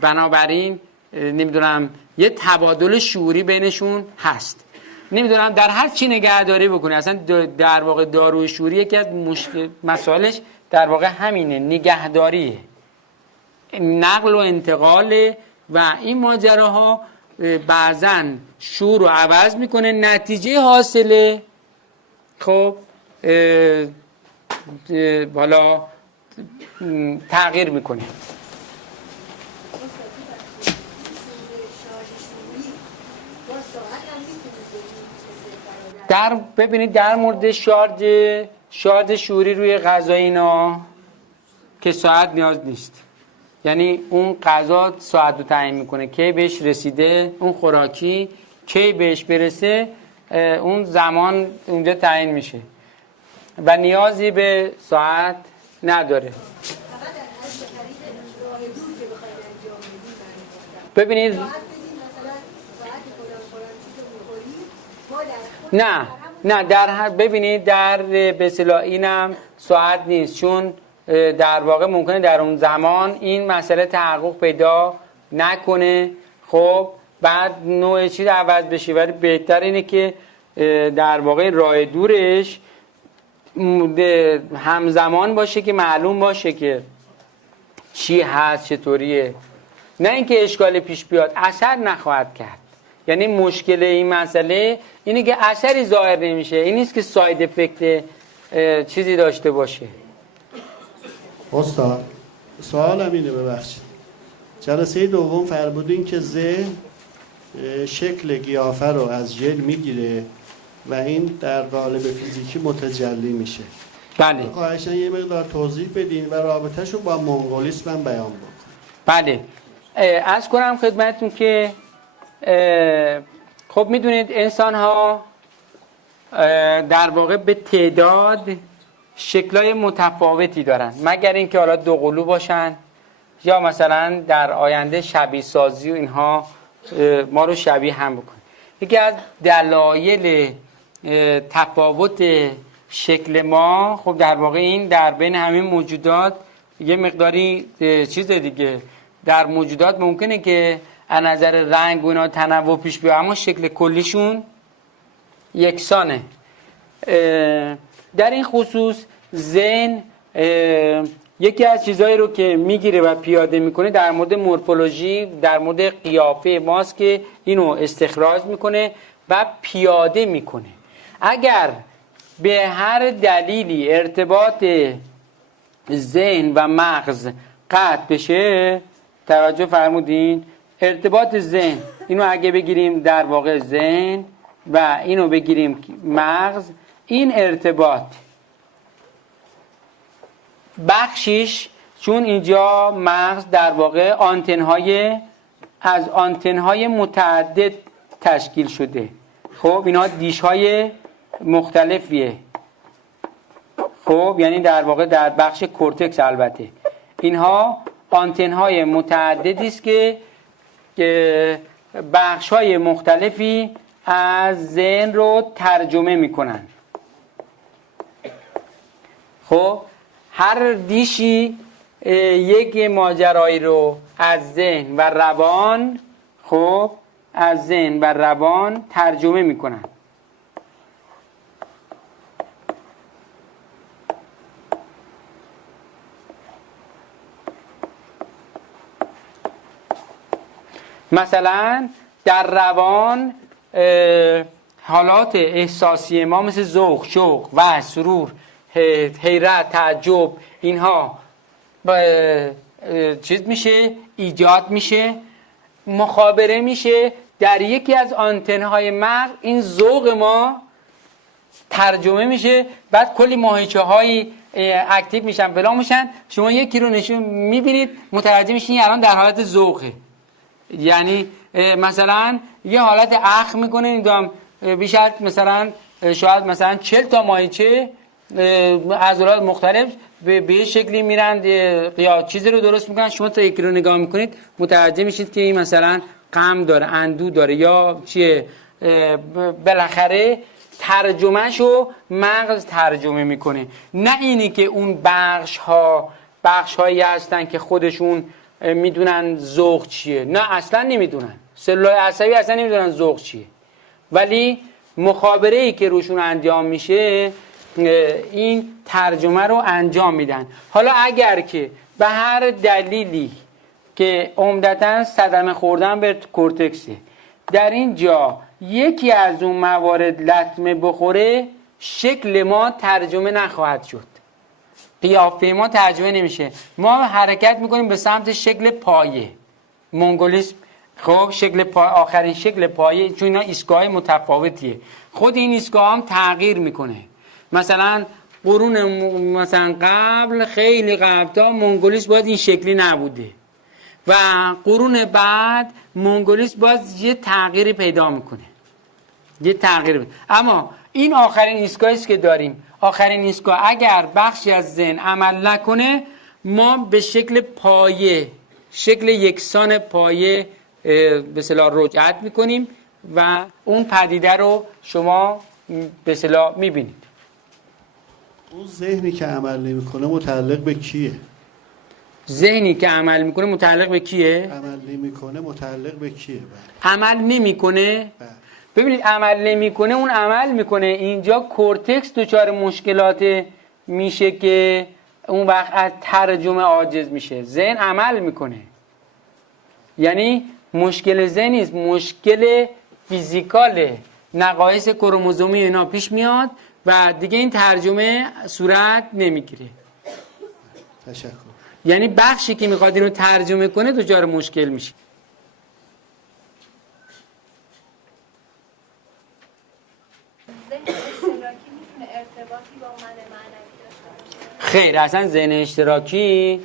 بنابراین نمیدونم یه تبادل شعوری بینشون هست. نمیدونم در هر چی نگهداری بکنه، اصلا در واقع داروی شعوری یکی از مسائلش در واقع همینه، نگهداریه، نقل و انتقال و این ماجراها بعضا شعور رو عوض میکنه، نتیجه حاصله خب حالا تغییر میکنه. ببینید در مورد شارژ شعوری روی غذا اینا که ساعت نیاز نیست، یعنی اون غذا ساعت رو تعیین میکنه کی بهش رسیده، اون خوراکی کی بهش برسه اون زمان اونجا تعیین میشه و نیازی به ساعت نداره. ببینید نه ببینید در به اصطلاح اینم ساعت نیست، چون در واقع ممکنه در اون زمان این مسئله تحقق پیدا نکنه. خب بعد نوع چیز عوض بشه، ولی بهتر اینه که در واقع راه دورش همزمان باشه که معلوم باشه که چی هست چطوریه، نه اینکه اشکال پیش بیاد اثر نخواهد کرد. یعنی مشکل این مسئله اینه که اثری ظاهر نمیشه، این نیست که ساید افکت چیزی داشته باشه. استاد سوالم اینه، ببخشید جلسه دوم فرمودین که ذهن شکل قیافه رو از ژن میگیره و این در قالب فیزیکی متجلی میشه. بله. خواهشاً یه مقدار توضیح بدین و رابطه‌ش رو با منقولیسم هم بیان بکن. بله. عرض کنم خدمتتون که خب میدونید انسان ها در واقع به تعداد شکلای متفاوتی دارن، مگر اینکه حالا دو قلو باشن یا مثلا در آینده شبیه سازی و اینها ما رو شبیه هم بکنه. یکی از دلایل تفاوت شکل ما خب در واقع این در بین همین موجودات یه مقداری چیز دیگه، در موجودات ممکنه که از نظر رنگ و اینا تنوع پیش بیاد اما شکل کلیشون یکسانه. در این خصوص ذهن یکی از چیزهایی رو که میگیره و پیاده میکنه در مورد مورفولوژی، در مورد قیافه ماست که اینو استخراج میکنه و پیاده میکنه. اگر به هر دلیلی ارتباط ذهن و مغز قطع بشه، توجه فرمودین، ارتباط ذهن، اینو اگه بگیریم در واقع ذهن و اینو بگیریم مغز، این ارتباط بخشیش، چون اینجا مغز در واقع از آنتن‌های متعدد تشکیل شده. خب اینا دیش‌های مختلفیه. خب یعنی در واقع در بخش کورتکس، البته اینها آنتن‌های متعددی است که بخش‌های مختلفی از ذهن رو ترجمه می‌کنن. خب هر دیشی یک ماجرایی رو از ذهن و روان، خب از ذهن و روان ترجمه میکنن. مثلا در روان حالات احساسی ما مثل ذوق، شوق، وحش، سرور، حیرت، تعجب، اینها چیز میشه، ایجاد میشه، مخابره میشه در یکی از آنتن‌های مغز. این ذوق ما ترجمه میشه، بعد کلی ماهیچه هایی اکتیو میشن، فلان میشن. شما یکی رو نشون میبینید متوجه میشین الان در حالت ذوقه. یعنی مثلا یه حالت اخ میکنه، این بیشتر مثلا شاید مثلا 40 تا ماهیچه عضلات مختلف به شکلی میرن یا چیزی رو درست میکنن. شما تا یکی رو نگاه میکنید متوجه میشید که این مثلا غم داره، اندوه داره یا چیه. بالاخره ترجمهشو مغز ترجمه میکنه، نه اینی که اون بخش هایی هستن که خودشون میدونن ذوق چیه. نه اصلا نمیدونن، سلولای عصبی اصلا نمیدونن ذوق چیه، ولی مخابره ای که روشون انجام میشه این ترجمه رو انجام میدن. حالا اگر که به هر دلیلی که عمدتاً صدمه خوردن به کورتکسه، در اینجا یکی از اون موارد لطمه بخوره، شکل ما ترجمه نخواهد شد، قیافه ما ترجمه نمیشه. ما حرکت میکنیم به سمت شکل پایه، مونگولیسم. خب شکل پایه، آخرین شکل پایه، چون اینا ایستگاه متفاوتیه، خود این ایستگاه هم تغییر میکنه. مثلا قرون مثلا قبل، خیلی قبل تا مونگولیسم باید این شکلی نبوده و قرون بعد مونگولیسم باز یه تغییری پیدا میکنه، یه تغییر. اما این آخرین ایستگاهی است که داریم. آخرین ایستگاه اگر بخشی از ذهن عمل نکنه، ما به شکل پایه، شکل یکسان پایه به اصطلاح رجعت میکنیم و اون پدیده رو شما به اصطلاح میبینید. اون ذهنی که عمل نمیکنه متعلق به کیه؟ ذهنی که عمل میکنه متعلق به کیه؟ عمل نمیکنه متعلق به کیه؟ عمل نمیکنه. ببینید عمل نمیکنه، اون عمل میکنه. اینجا کورتکس دچار مشکلات میشه که اون وقت از ترجمه عاجز میشه. ذهن عمل میکنه، یعنی مشکل ذهن نیست، مشکل فیزیکاله، نقایص کروموزومی اینا پیش میاد و دیگه این ترجمه صورت نمیگیره. تشکر. یعنی بخشی که میخواد اینو ترجمه کنه دچار مشکل میشه. ذهن اشتراکی میتونه ارتباطی با من معنوی داشته باشه؟ خیر، اصلا ذهن اشتراکی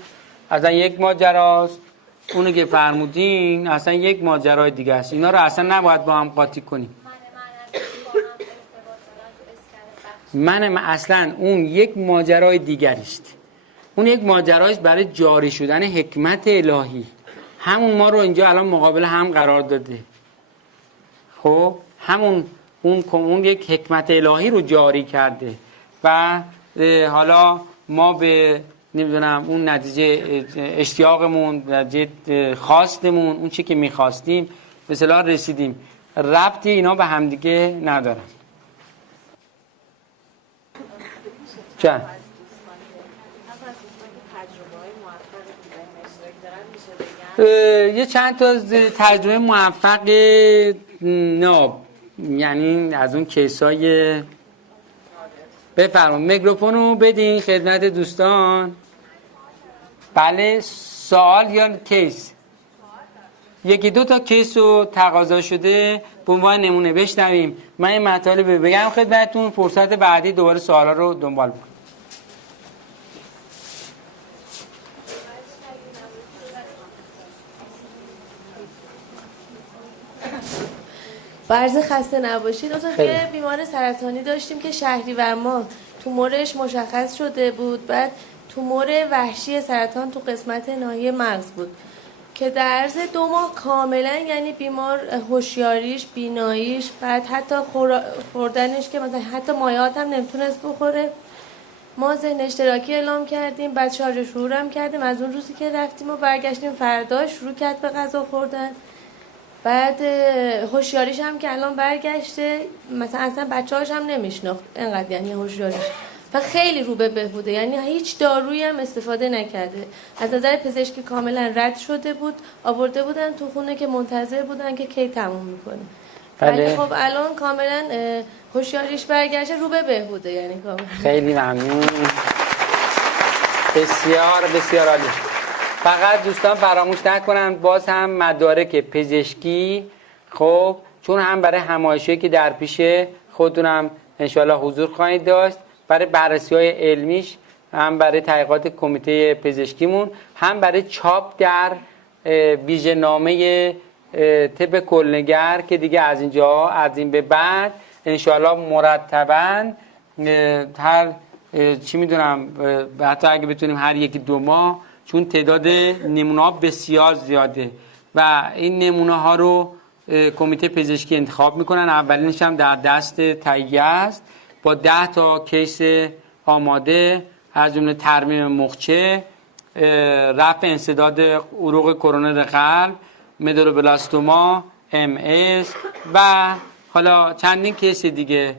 اصلا یک ماجراست. اونو که فرمودین اصلا یک ماجرای دیگه است. اینا رو اصلا نباید با هم قاطی کنیم. من اصلا اون یک ماجرای دیگری است. اون یک ماجرایست برای جاری شدن حکمت الهی. همون ما رو اینجا الان مقابل هم قرار داده. خب همون اون یک حکمت الهی رو جاری کرده و حالا ما به نمیدونم اون نتیجه اشتیاقمون، نتیجه خواستمون، اون چی که میخواستیم به اصطلاح رسیدیم. ربطی اینا به همدیگه ندارن. جان یه چند تا از تجربه موفق نه، یعنی از اون کیسای بفرمایید میکروفون رو بدین خدمت دوستان. بله سوال یا کیس؟ یکی دو تا کیس رو تقاضا شده به عنوان نمونه بشنویم. من این مطالب بگم خدمتتون، فرصت بعدی دوباره سوالا رو دنبال کنیم. عرض خسته نباشید. یه بیمار سرطانی داشتیم که شهریور ماه تومورش مشخص شده بود. بعد تومور وحشی سرطان تو قسمت ناحیه مغز بود که در عرض 2 ماه کاملا، یعنی بیمار هوشیاریش، بیناییش، بعد حتی خوردنش که مثلا حتی مایعات هم نمیتونست بخوره. ما ذهن اشتراکی اعلام کردیم، بعد شارژ شعور هم کردیم. از اون روزی که رفتیم و برگشتیم فردا شروع کرد به غذا خوردن. بعد هوشیاریش هم که الان برگشته، مثلا اصلا بچه‌هاش هم نمیشناخت اینقدر، یعنی هوشیاریش و خیلی رو به بهبوده، یعنی هیچ دارویی هم استفاده نکرده. از نظر پزشکی کاملا رد شده بود، آورده بودن تو خونه که منتظر بودن که کی تموم میکنه. ولی خب الان کاملا هوشیاریش برگشته، رو به بهبوده، یعنی کاملا. خیلی ممنون، بسیار بسیار عالی. فقط دوستان فراموش نکنن باز هم مدارک پزشکی، خب چون هم برای همایشی که در پیشه خودتونم انشالله حضور خواهید داشت، برای بررسی های علمیش، هم برای تحقیقات کمیته پزشکیمون، هم برای چاپ در ویژه‌نامه طب کلنگر که دیگه از اینجا از این به بعد انشالله مرتباً هر چی میدونم حتی اگه بتونیم هر 1-2 ماه، چون تعداد نمونه ها بسیار زیاده و این نمونه ها رو کمیته پزشکی انتخاب میکنن. اولینش هم در دست تهیه است با 10 تا کیس آماده، از جمله ترمیم مخچه، رفع انسداد عروق کرونر قلب، مدولوبلاستوما، MS و حالا چندین کیس دیگه.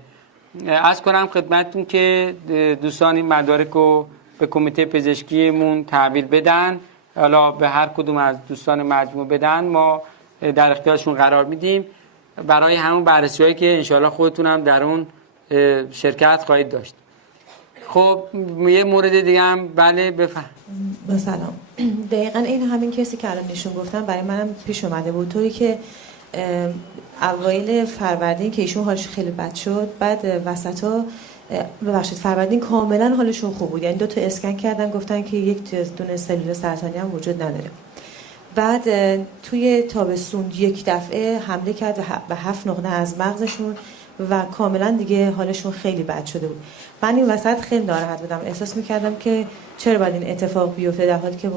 عرض کنم خدمتتون که دوستان این مدارک رو به کمیته پزشکیمون تحویل بدن، حالا به هر کدوم از دوستان مجموع بدن، ما در اختیارشون قرار میدیم برای همون بررسی هایی که انشالله خودتون هم در اون شرکت خواهید داشت. خب یه مورد دیگه هم بله بفهم. سلام. دقیقاً این همین کسی که الان نشون گفتم برای منم پیش اومده بود، طوری که اوایل فروردین که ایشون حالش خیلی بد شد، بعد وسطا ببخشید فروردین کاملا حالشون خوب بود، یعنی 2 تا اسکن کردن گفتن که یک دونه سلول سرطانی هم وجود نداره. بعد توی تابستون یک دفعه حمله کرد به 7 نقطه از مغزشون و کاملا دیگه حالشون خیلی بد شده بود. من این وسط خیلی ناراحت بودم، احساس میکردم که چرا باید این اتفاق بیفته در حالی که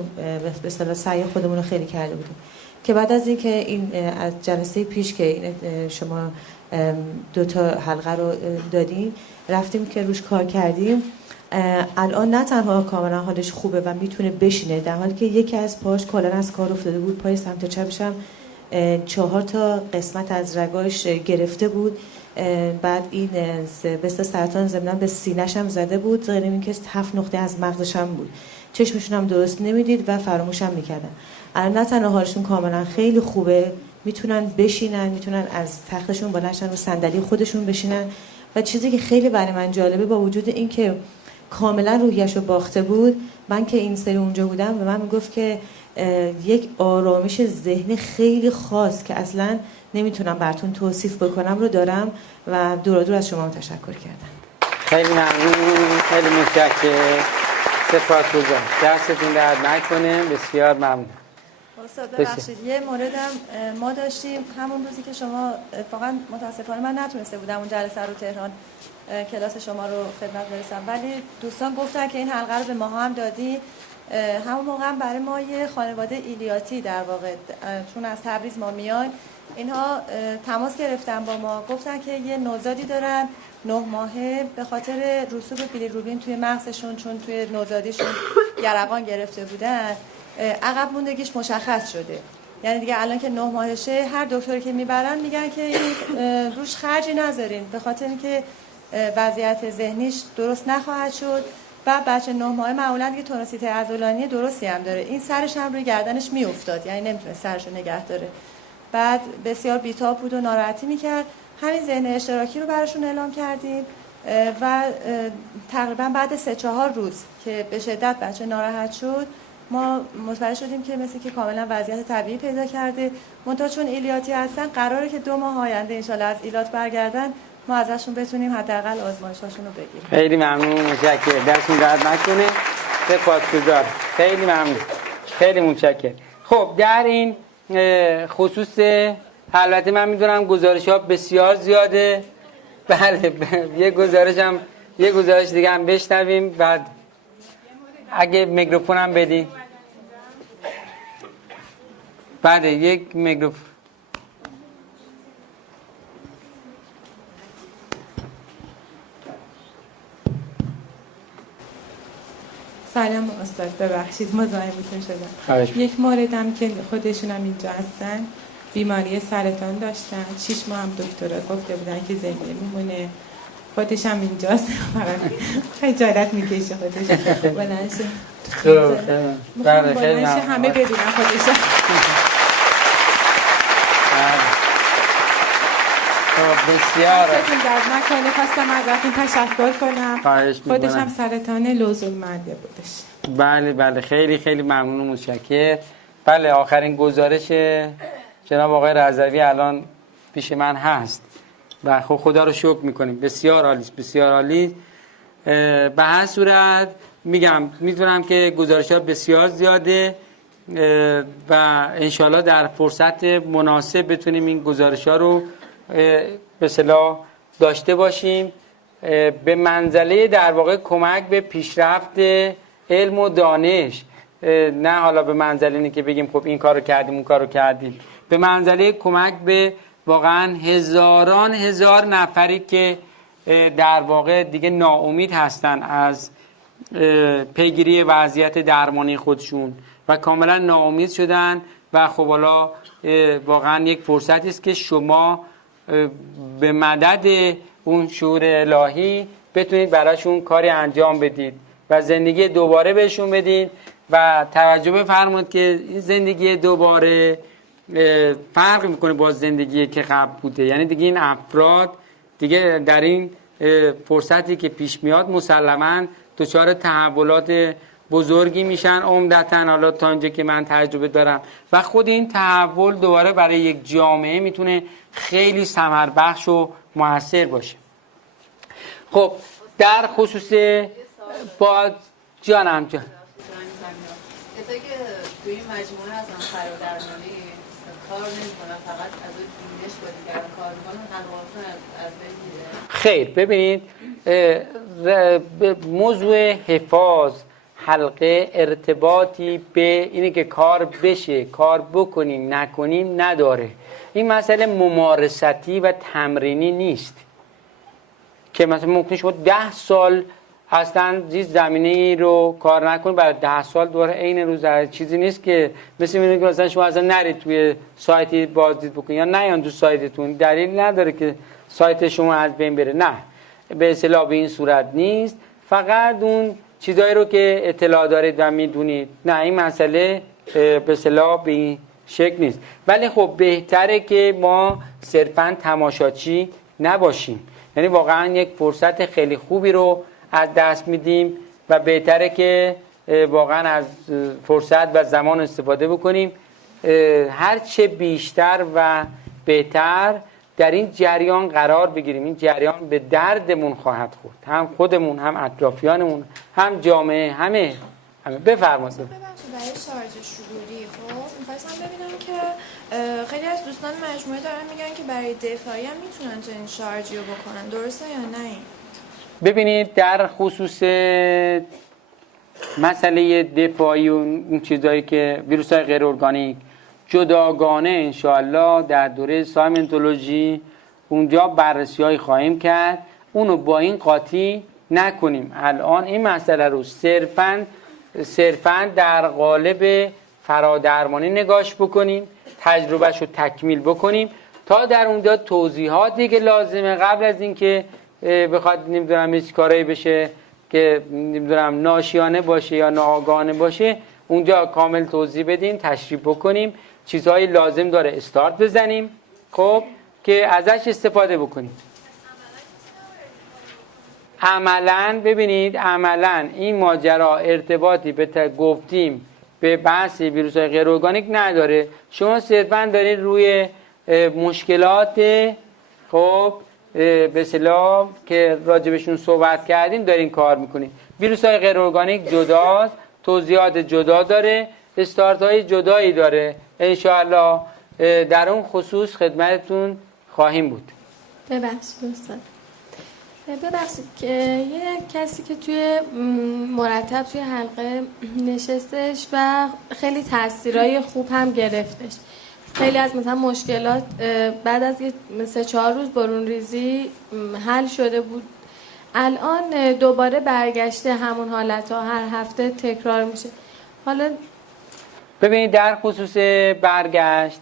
به اصطلاح سعی خودمون رو خیلی کرده بودیم. که بعد از اینکه این از جلسه پیش که شما 2 تا حلقه رو دادیم رفتیم که روش کار کردیم، الان نه تنها کاملا حالش خوبه و میتونه بشینه، در حالی که یکی از پاش کلا از کار افتاده بود، پای سمت چپش هم 4 تا قسمت از رگاش گرفته بود. بعد این بسته سرطان ضمناً به سینه‌ش هم زده بود، غیر اینکه 7 نقطه از مغزش هم بود. چشمشون هم درست نمیدید و فراموش هم میکردن. الان نه تنها حالشون کاملا خیلی خوبه، میتونن بشینن، میتونن از تختشون بلند شن و صندلی خودشون بشینن. و چیزی که خیلی برای من جالبه، با وجود این که کاملا روحیه‌شو باخته بود، من که این سری اونجا بودم به من میگفت که یک آرامش ذهنی خیلی خاص که اصلا نمیتونم براتون توصیف بکنم رو دارم و دور از شما تشکر کردم. خیلی ممنون، خیلی متشکرم، سپاسگزارم، دستتون درد نکنه، بسیار ممنون. استاد ببخشید یه موردم ما داشتیم همون روزی که شما اتفاقا متاسفانه من نتونسته بودم اون جلسه رو تهران کلاس شما رو خدمت برسم، ولی دوستان گفتن که این حلقه رو به ما هم دادی. همون موقع هم برای ما یه خانواده ایلیاتی در واقع، چون از تبریز ما میایم، اینها تماس گرفتن با ما، گفتن که یه نوزادی دارن 9 ماهه به خاطر رسوب بیلیروبین توی مغزشون، چون توی نوزادیشون یرقان گرفته بودن، عقب موندگیش مشخص شده. یعنی دیگه الان که 9 ماهشه هر دکتری که میبرن میگن که روش خرجی نذارین، به خاطر اینکه وضعیت ذهنیش درست نخواهد شد و بچه 9 ماه معمولا دیگه تونسیت عضلانی درستی هم داره. این سرش هم روی گردنش میافتاد، یعنی نمیتونه سرشو نگه داره. بعد بسیار بیتاب بود و ناراحتی میکرد. همین ذهن اشتراکی رو براشون اعلام کردیم و تقریبا بعد 3-4 روز که به شدت بچه ناراحت شد ما متوجه شدیم که مثل که کاملا وضعیت طبیعی پیدا کرده. منتها چون ایلیاتی هستن قراره که 2 ماه آینده انشالله از ایلات برگردن ما ازشون بتونیم حداقل آزمایشاشون رو بگیریم. خیلی ممنون، متشکرم. دستتون درد نکنه. سپاسگزار. خیلی ممنون. خیلی متشکرم. خب در این خصوص البته من میدونم گزارش‌ها بسیار زیاده. بله یه گزارش دیگه هم بشنویم بعد اگه میکروفون هم بدین. بله یک میکروفون. سلام استاد، ببخشید مزاحمتون شدم. یک موردم که خودشون هم اینجا هستن بیماری سرطان داشتن، 6 ماه هم دکترها گفته بودن که زنده میمونه. خودش هم اینجاست، خجالت میکشه خودش بلند شه. بلند شه همه ببینن خودش. بسیار درد نکنه. خواستم ازتون تشکر کنم. خودش هم سرطان لوزالمعده بودش. بله خیلی خیلی ممنون و متشکرم. بله آخرین گزارش جناب آقای رضوی الان پیش من هست و خب خدا رو شکر میکنیم. بسیار عالی، بسیار عالی. به هر صورت میگم میدونم که گزارش ها بسیار زیاده و انشالله در فرصت مناسب بتونیم این گزارش ها رو به اصطلاح داشته باشیم به منزله در واقع کمک به پیشرفت علم و دانش، نه حالا به منزله اینه که بگیم خب این کارو کردیم اون کارو کردیم، به منزله کمک به واقعا هزاران هزار نفری که در واقع دیگه ناامید هستن از پیگیری وضعیت درمانی خودشون و کاملا ناامید شدن و خب حالا واقعا یک فرصتی است که شما به مدد اون شعور الهی بتونید براشون کاری انجام بدید و زندگی دوباره بهشون بدید و توجه بفرمایید که این زندگی دوباره فرق میکنه با زندگی که قبل بوده. یعنی دیگه این افراد دیگه در این فرصتی که پیش میاد مسلماً دچار تحولات بزرگی میشن عمدتاً، حالا تا اینجا که من تجربه دارم، و خود این تحول دوباره برای یک جامعه میتونه خیلی ثمربخش و موثر باشه. خب در خصوص با جانم جان کسایی که توی این مجموعه هستن فرادرمانی کار نمی‌کنن، فقط از بینش با دیگران کار می‌کنن، حقوقشون از بین میره؟ خیر، ببینید موضوع حفاظ حلقه ارتباطی به اینه که کار بشه، کار بکنیم نکنیم نداره. این مسئله ممارستی و تمرینی نیست که مثلا ممکن شما 10 سال اصلا زیست زمینی رو کار نکنید بعد 10 سال دوباره عین روز چیزی نیست که مثل اینه که مثلا شما اصلا نرید توی سایتی بازدید بکنید یا نیان تو سایتتون، دلیل نداره که سایت شما از بین بره. نه، به اصطلاح به این صورت نیست، فقط اون چیزایی رو که اطلاع دارید و میدونید. نه، این مسئله به اصطلاح به این شکل نیست. ولی خب بهتره که ما صرفاً تماشاچی نباشیم، یعنی واقعا یک فرصت خیلی خوبی رو از دست میدیم و بهتره که واقعا از فرصت و زمان استفاده بکنیم. هر چه بیشتر و بهتر در این جریان قرار بگیریم، این جریان به دردمون خواهد خورد، هم خودمون هم اطرافیانمون هم جامعه همه. بفرمایید. ببخشید برای شارژ شعوری خب می‌خواستم ببینم که خیلی از دوستان مجموعه دارن میگن که برای دفاعی هم میتونن چنین شارژی رو بکنن، درسته یا نه؟ ببینید در خصوص مسئله دفاعی و اون چیزایی که ویروس‌های غیر ارگانیک جداگانه انشاءالله در دوره سایمنتولوژی اونجا بررسی‌های خواهیم کرد، اونو با این قاطی نکنیم. الان این مسئله رو صرفاً در قالب فرادرمانی نگاش بکنیم، تجربهش رو تکمیل بکنیم تا در اونجا توضیحاتی که لازمه قبل از اینکه بخواد نمیدونم هیچ کاری بشه که نمیدونم ناشیانه باشه یا ناآگاهانه باشه، اونجا کامل توضیح بدیم، تشریح بکنیم، چیزهای لازم داره استارت بزنیم، خب که ازش استفاده بکنیم. عملاً ببینید، عملاً این ماجرا ارتباطی به گفتیم به بحث ویروس‌های غیر ارگانیک نداره. شما صرفاً دارید روی مشکلات خب به اصطلاح که راجبشون صحبت کردیم دارین کار میکنید. ویروس‌های غیر ارگانیک جداست، توضیحات جدا داره، استارت‌های جدایی داره. انشاءالله در اون خصوص خدمتتون خواهیم بود. ببخشید استاد، ببخشید که یه کسی که توی مرتب توی حلقه نشستش و خیلی تاثیرای خوب هم گرفتش، خیلی از مثلا مشکلات بعد از 3-4 روز برون ریزی حل شده بود، الان دوباره برگشته همون حالت ها، هر هفته تکرار میشه. حالا ببینید در خصوص برگشت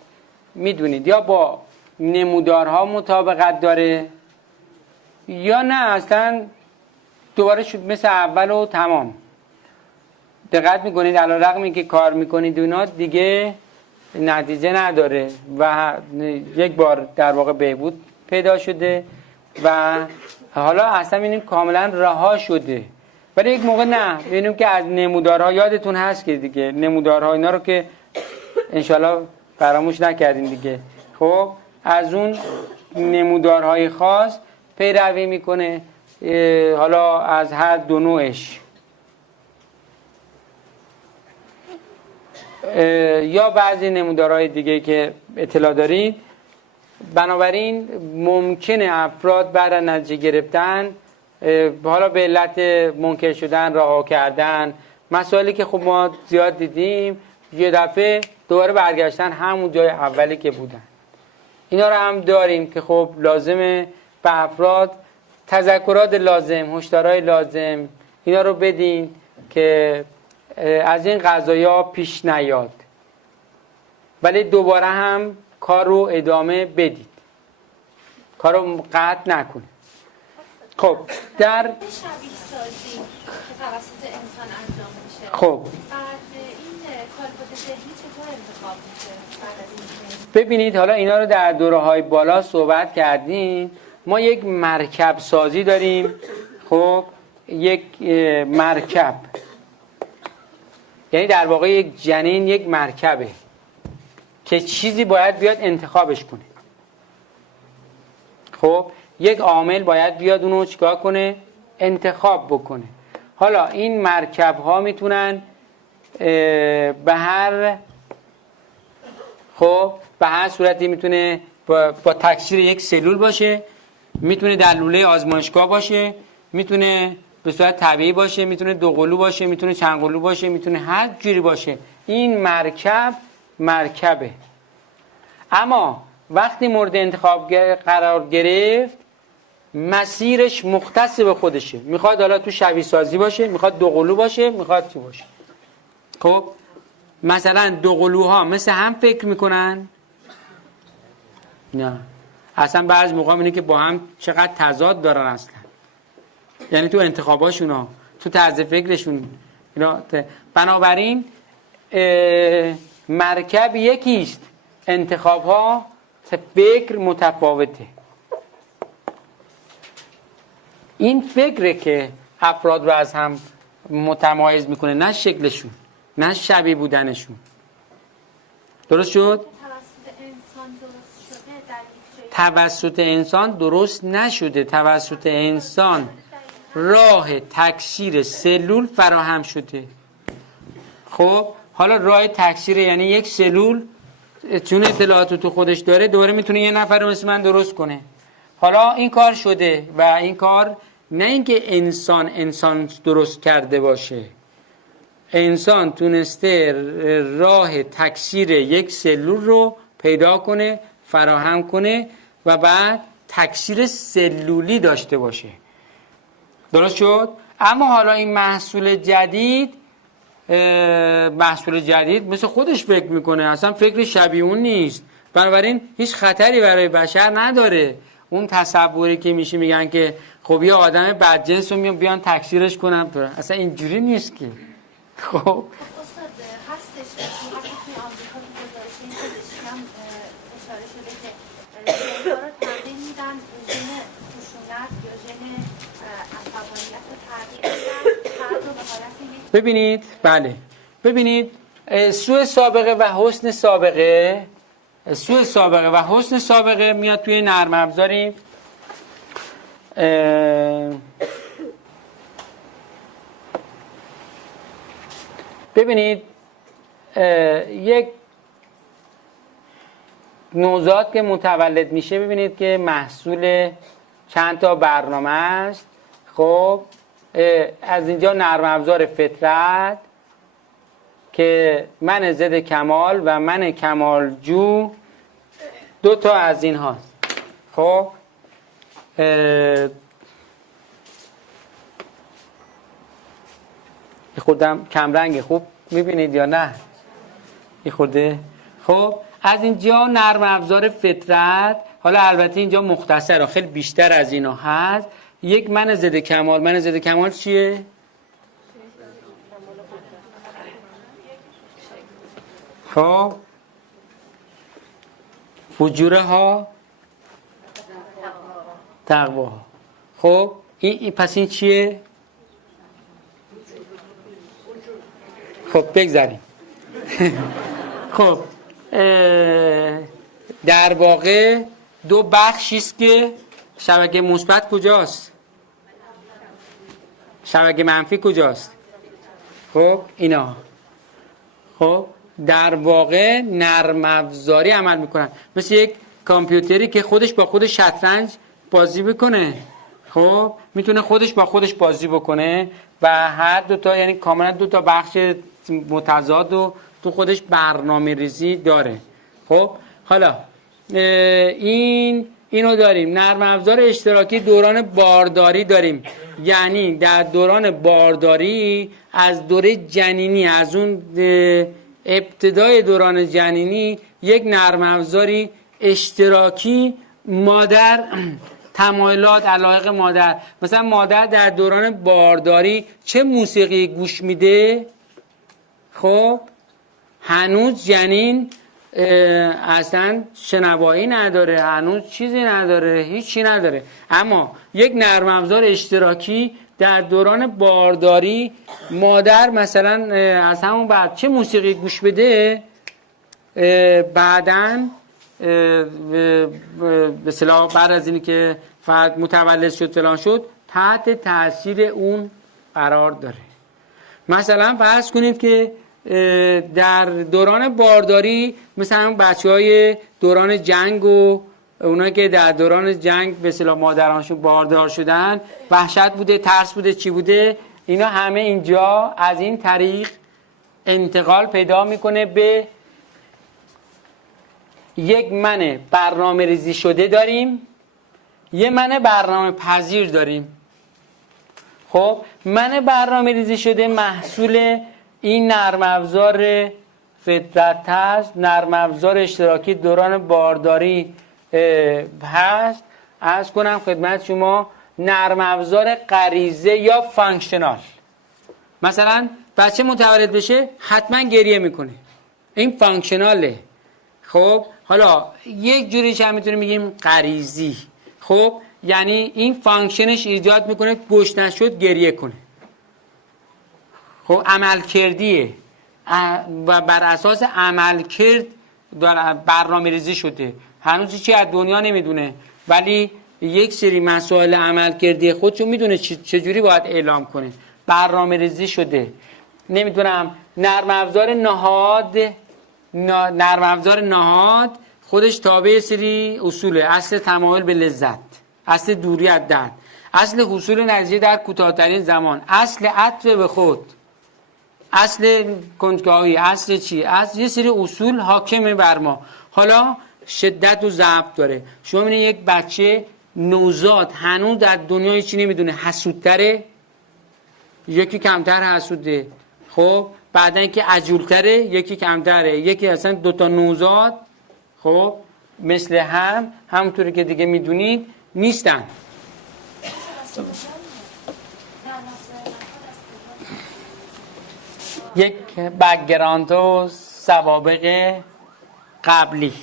میدونید یا با نمودارها مطابقت داره یا نه اصلا دوباره شد مثل اول و تمام. دقت میکنید علیرغم که کار میکنید اونا دیگه نتیجه نداره و یک بار در واقع بهبود پیدا شده و حالا اصلا این کاملا رها شده. ولی یک موقع نه، ببینیم که از نمودارها یادتون هست که دیگه نمودارها اینا رو که انشالله فراموش نکردین دیگه. خب از اون نمودارهای خاص پیروی میکنه، حالا از هر دو نوعش یا بعضی نمودارهای دیگه که اطلاع دارید. بنابراین ممکنه افراد بعد از نتیجه گرفتن حالا به علت منکر شدن، رها کردن، مسائلی که خب ما زیاد دیدیم، یه دفعه دوباره برگشتن همون جای اولی که بودن. اینا رو هم داریم که خب لازمه به افراد تذکرات لازم، هشدارهای لازم اینا رو بدین که از این قضایا پیش نیاد، ولی دوباره هم کار رو ادامه بدید، کار رو قطع نکنید. خب در شبیه سازی که توسط انسان انجام میشه، خب بعد این کالبد ذهنی چطور انتخاب میشه بعد از این؟ ببینید حالا اینا رو در دوره‌های بالا صحبت کردیم. ما یک مرکب سازی داریم. خب یک مرکب یعنی در واقع یک جنین یک مرکبه که چیزی باید بیاد انتخابش کنه. خب یک عامل باید بیاد اونو چیکار کنه؟ انتخاب بکنه. حالا این مرکب ها میتونن به هر صورتی میتونه با تکثیر یک سلول باشه، میتونه در لوله آزمایشگاه باشه، میتونه به صورت طبیعی باشه، میتونه دوقلو باشه، میتونه چندقلو باشه، میتونه هر جوری باشه. این مرکبه. اما وقتی مورد انتخاب قرار گرفت مسیرش مختص به خودشه. میخواد حالا تو شبیه سازی باشه، میخواد دوقلو باشه، میخواد چی باشه. خب مثلا دوقلوها مثل هم فکر میکنن؟ نه، اصلا بعضی موقع اینه که با هم چقدر تضاد دارن اصلا، یعنی تو انتخاباشون ها، تو طرز فکرشون. بنابراین مرکب یکیست، انتخاب ها فکر متفاوته. این فکره که افراد رو از هم متمایز میکنه، نه شکلشون، نه شبیه بودنشون. درست شد؟ توسط انسان درست نشده. توسط انسان راه تکثیر سلول فراهم شده. خب حالا راه تکثیر یعنی یک سلول چون اطلاعات تو خودش داره دوباره میتونه یه نفر رو مثل من درست کنه. حالا این کار شده و این کار نه اینکه انسان درست کرده باشه، انسان تونسته راه تکثیر یک سلول رو پیدا کنه، فراهم کنه و بعد تکثیر سلولی داشته باشه. درست شد؟ اما حالا این محصول جدید مثل خودش فکر میکنه، اصلا فکر شبیه اون نیست، بنابراین هیچ خطری برای بشر نداره. اون تصوری که میشه میگن که خب یه آدم بدجنس رو بیان تکثیرش کنم تو اصلا اینجوری نیست که. خب استاد هستش تو حتی توی آمریکا تو گزارش این پزشکی هم اشاره شده که ژن‌ها رو تغییر میدن، ژن خشونت یا ژن عصبانیت رو تغییر میدن هر دو به حالت یک. ببینید، بله ببینید، سوء سابقه و حسن سابقه، سوء سابقه و حسن سابقه میاد توی نرم افزاری ببینید یک نوزاد که متولد میشه ببینید که محصول چند تا برنامه است. خب از اینجا نرم افزار فطرت که من ضد کمال و من کمالجو، دو تا از این هاست. خب خودم کمرنگ خوب میبینید یا نه؟ این خورده. خب از اینجا نرم افزار فطرت، حالا البته اینجا مختصر خیلی بیشتر از اینا هست. یک من ضد کمال. من ضد کمال چیه؟ خب فجوره ها، تقوا ها. خب این پس این چیه؟ خب بگذاریم. خب در واقع دو بخشی است که شبکه مثبت کجاست؟ شبکه منفی کجاست؟ خب اینا. خب در واقع نرم افزاری عمل میکنن، مثل یک کامپیوتری که خودش با خودش شطرنج بازی بکنه. خب میتونه خودش با خودش بازی بکنه و هر دوتا یعنی کاملا دوتا بخش متضاد و تو خودش برنامه ریزی داره. خب حالا اینو داریم. نرم افزار اشتراکی دوران بارداری داریم، یعنی در دوران بارداری از دوره جنینی، از اون ابتدای دوران جنینی یک نرم افزاری اشتراکی مادر تمایلات علایق مادر، مثلا مادر در دوران بارداری چه موسیقی گوش میده؟ خب هنوز جنین اصلا شنوایی نداره، هنوز چیزی نداره، هیچی نداره، اما یک نرم افزار اشتراکی در دوران بارداری مادر مثلا از همون بعد چه موسیقی گوش بده، بعدن به اصطلاح بعد از اینی که فرد متولد شد فلان شد تحت تاثیر اون قرار داره. مثلا فرض کنید که در دوران بارداری مثلا بچه‌های دوران جنگ و اونایی که در دوران جنگ به اصطلاح مادرانشون باردار شدن، وحشت بوده، ترس بوده، چی بوده، اینا همه اینجا از این طریق انتقال پیدا میکنه به یک من برنامه ریزی شده داریم، یه من برنامه پذیر داریم. خب من برنامه ریزی شده محصول این نرم افزار فطرت هست، نرم افزار اشتراکی دوران بارداری هست. عرض کنم خدمت شما نرم افزار غریزه یا فانکشنال. مثلا بچه متولد بشه حتما گریه میکنه، این فانکشناله. خب حالا یک جوریش هم میتونیم بگیم غریزی. خب یعنی این فانکشنش ایجاد میکنه گوش نشد گریه کنه. خب عمل کردیه و بر اساس عمل کرد برنامه ریزی شده. هنوز چی از دنیا نمیدونه ولی یک سری مسائل عمل کردی خودشو میدونه چجوری باید اعلام کنه، برنامه ریزی شده. نمیدونم نرم افزار نهاد خودش تابع سری اصوله: اصل تمایل به لذت، اصل دوری از درد، اصل حصول نتیجه در کوتاه‌ترین زمان، اصل عطف به خود، اصل کنجکاوی، اصل چی؟ اصل یه سری اصول حاکمه بر ما. حالا شدت و ضعف داره. شما می‌بینید یک بچه نوزاد هنوز در دنیا چی نمیدونه، حسودتره، یکی کمتر حسوده. خب بعدن که عجولتره یکی کمتره، یکی اصلا دوتا نوزاد خب مثل همونطوری که دیگه میدونید نیستن. یک بک‌گراند و سوابق قبلی.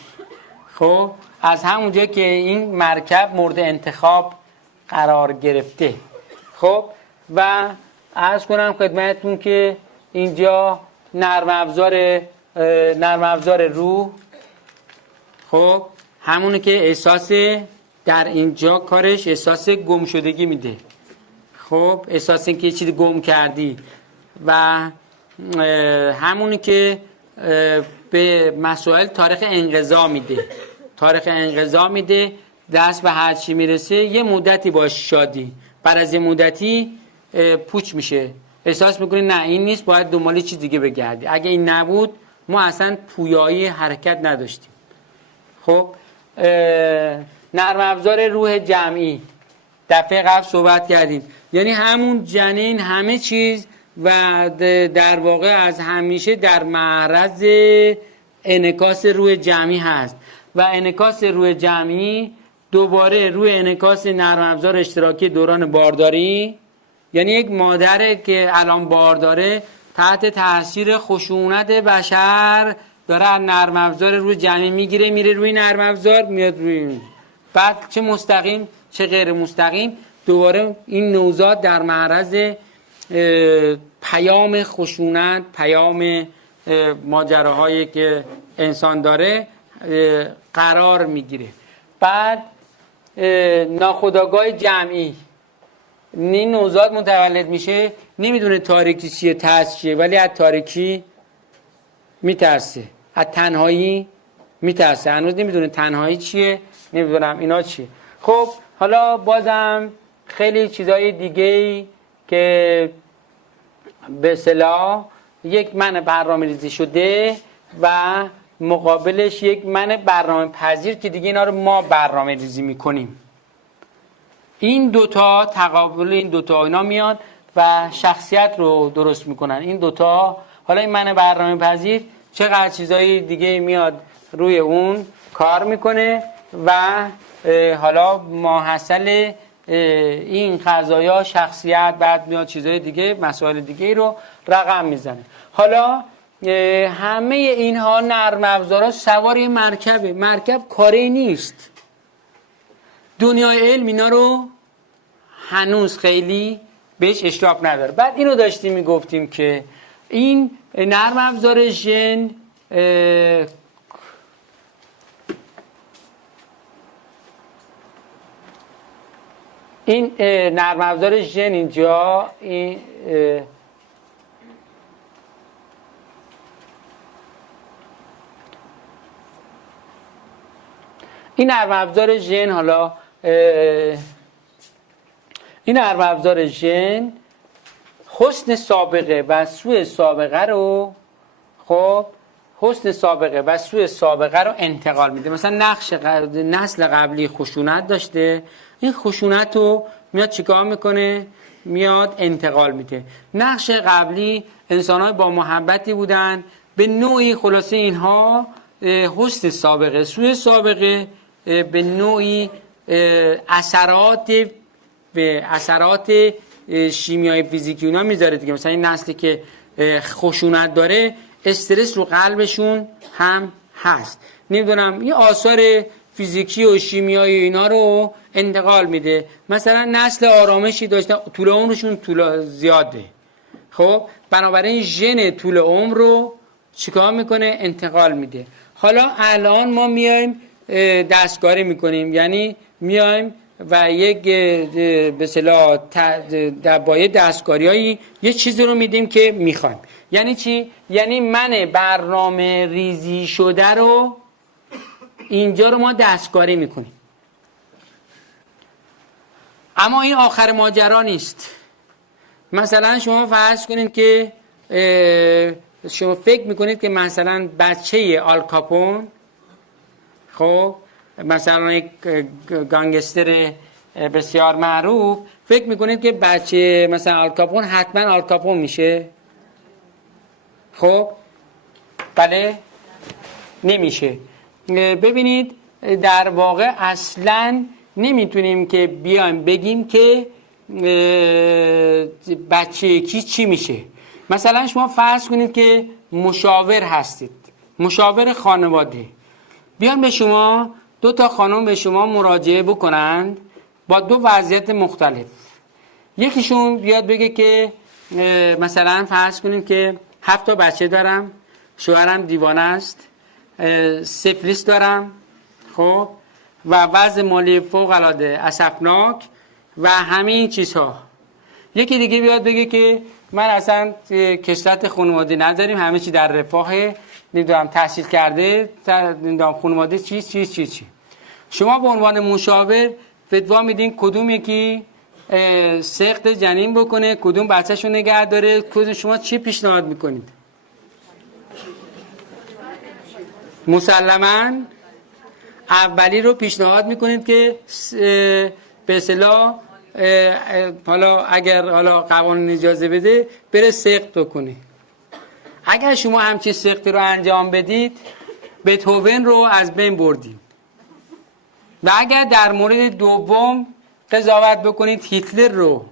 خب از همونجا که این مرکب مورد انتخاب قرار گرفته. خب و عرض کنم خدمتتون که اینجا نرم افزار روح، خب همونه که احساس در اینجا کارش احساس گم شدگی میده. خب احساس این که یه چیزی گم کردی و همونی که به مسائل تاریخ انقضا میده. دست به هر چی میرسه یه مدتی باش شادی، بعد از یه مدتی پوچ میشه، احساس میکنی نه این نیست، باید دنبال چیز دیگه بگردی. اگه این نبود ما اصلا پویایی حرکت نداشتیم. خب نرم افزار روح جمعی دفعه قبل صحبت کردیم، یعنی همون جنین همه چیز و در واقع از همیشه در معرض انعکاس روح جمعی هست و انعکاس روح جمعی دوباره روی انعکاس نرم افزار اشتراکی دوران بارداری، یعنی یک مادر که الان بارداره تحت تاثیر خشونت بشر داره از نرم افزار روی جمعی میگیره میره روی نرم افزار میاد روی، بعد چه مستقیم چه غیر مستقیم دوباره این نوزاد در معرض پیام خشونت، پیام ماجراهایی که انسان داره قرار میگیره. بعد ناخودآگاه جمعی، این نوزاد متولد میشه نمیدونه تاریکی چیه ترس چیه، ولی از تاریکی میترسه، از تنهایی میترسه، هنوز نمیدونه تنهایی چیه، نمیدونم اینا چیه. خب حالا بازم خیلی چیزای دیگه که به اصطلاح یک من برنامه ریزی شده و مقابلش یک من برنامه پذیر که دیگه اینا رو ما برنامه ریزی میکنیم. این دوتا تقابل این دوتا اینا میاد و شخصیت رو درست میکنن. این دوتا حالا این من برنامه پذیر چقدر چیزای دیگه میاد روی اون کار میکنه و حالا ماحصل این قضایا شخصیت، بعد میاد چیزای دیگه مسائل دیگه رو رقم میزنه. حالا همه اینها نرم افزارها سوار مرکبه، مرکب کاری نیست. دنیای علم اینا رو هنوز خیلی بهش اشراف نداره. بعد اینو داشتیم میگفتیم که این نرم افزار ژن این نرم افزار ژن اینجا این نرم افزار ژن حالا این نرم افزار ژن حسن سابقه و سوء سابقه رو حسن سابقه و سوء سابقه رو انتقال میده. مثلا نسل قبلی خشونت داشته، این خشونت رو میاد چیکار میکنه؟ میاد انتقال میده. نقش قبلی انسان‌های با محبتی بودن، به نوعی خلاصه اینها حسن سابقه سوء سابقه به نوعی اثرات شیمیایی فیزیکی اونا میذاره دیگه. مثلا این نسلی که خشونت داره استرس رو قلبشون هم هست، نمیدونم این آثار فیزیکی و شیمیایی اینا رو انتقال میده. مثلا نسل آرامشی داشتن طول عمرشون زیاده، خب بنابراین ژن طول عمر رو چیکار میکنه؟ انتقال میده. حالا الان ما میایم دستکاری میکنیم، یعنی میایم و یک به اصطلاح با دستکاریایی یه چیزی رو میدیم که میخوایم. یعنی چی؟ یعنی من برنامه ریزی شده رو اینجا رو ما دستکاری میکنیم. اما این آخر ماجرا نیست. مثلا شما فرض کنید که شما فکر میکنید که مثلا بچه آل کاپون، خب مثلا یک گانگستر بسیار معروف، فکر میکنید که بچه مثلا آل کاپون حتما آل کاپون میشه؟ خب بله نمیشه. ببینید در واقع اصلا نمیتونیم که بیایم بگیم که بچه کی چی میشه. مثلا شما فرض کنید که مشاور هستید، مشاور خانواده، بیان به شما 2 تا خانم به شما مراجعه بکنند با 2 وضعیت مختلف. یکیشون بیاد بگه که مثلا فرض کنیم که 7 تا بچه دارم، شوهرم دیوانه است، سفلیس دارم، خب، و وضع مالی فوق العاده اسفناک و همه این چیزها. یکی دیگه بیاد بگه که من اصلا کسرت خانواده نداریم، همه چی در رفاهه، نمیدونم تحصیل کرده، نمیدونم خانواده چی. شما به عنوان مشاور فتوا میدین کدوم یکی سقط جنین بکنه، کدوم بچه‌شو نگه داره، کدوم. شما چی پیشنهاد میکنید؟ مسلماً اولی رو پیشنهاد میکنید که به اصطلاح حالا اگر قوانین اجازه بده بره سقط بکنه. اگر شما همچین سقطی رو انجام بدید بتهوون رو از بین بردید. و اگر در مورد دوم قضاوت بکنید هیتلر رو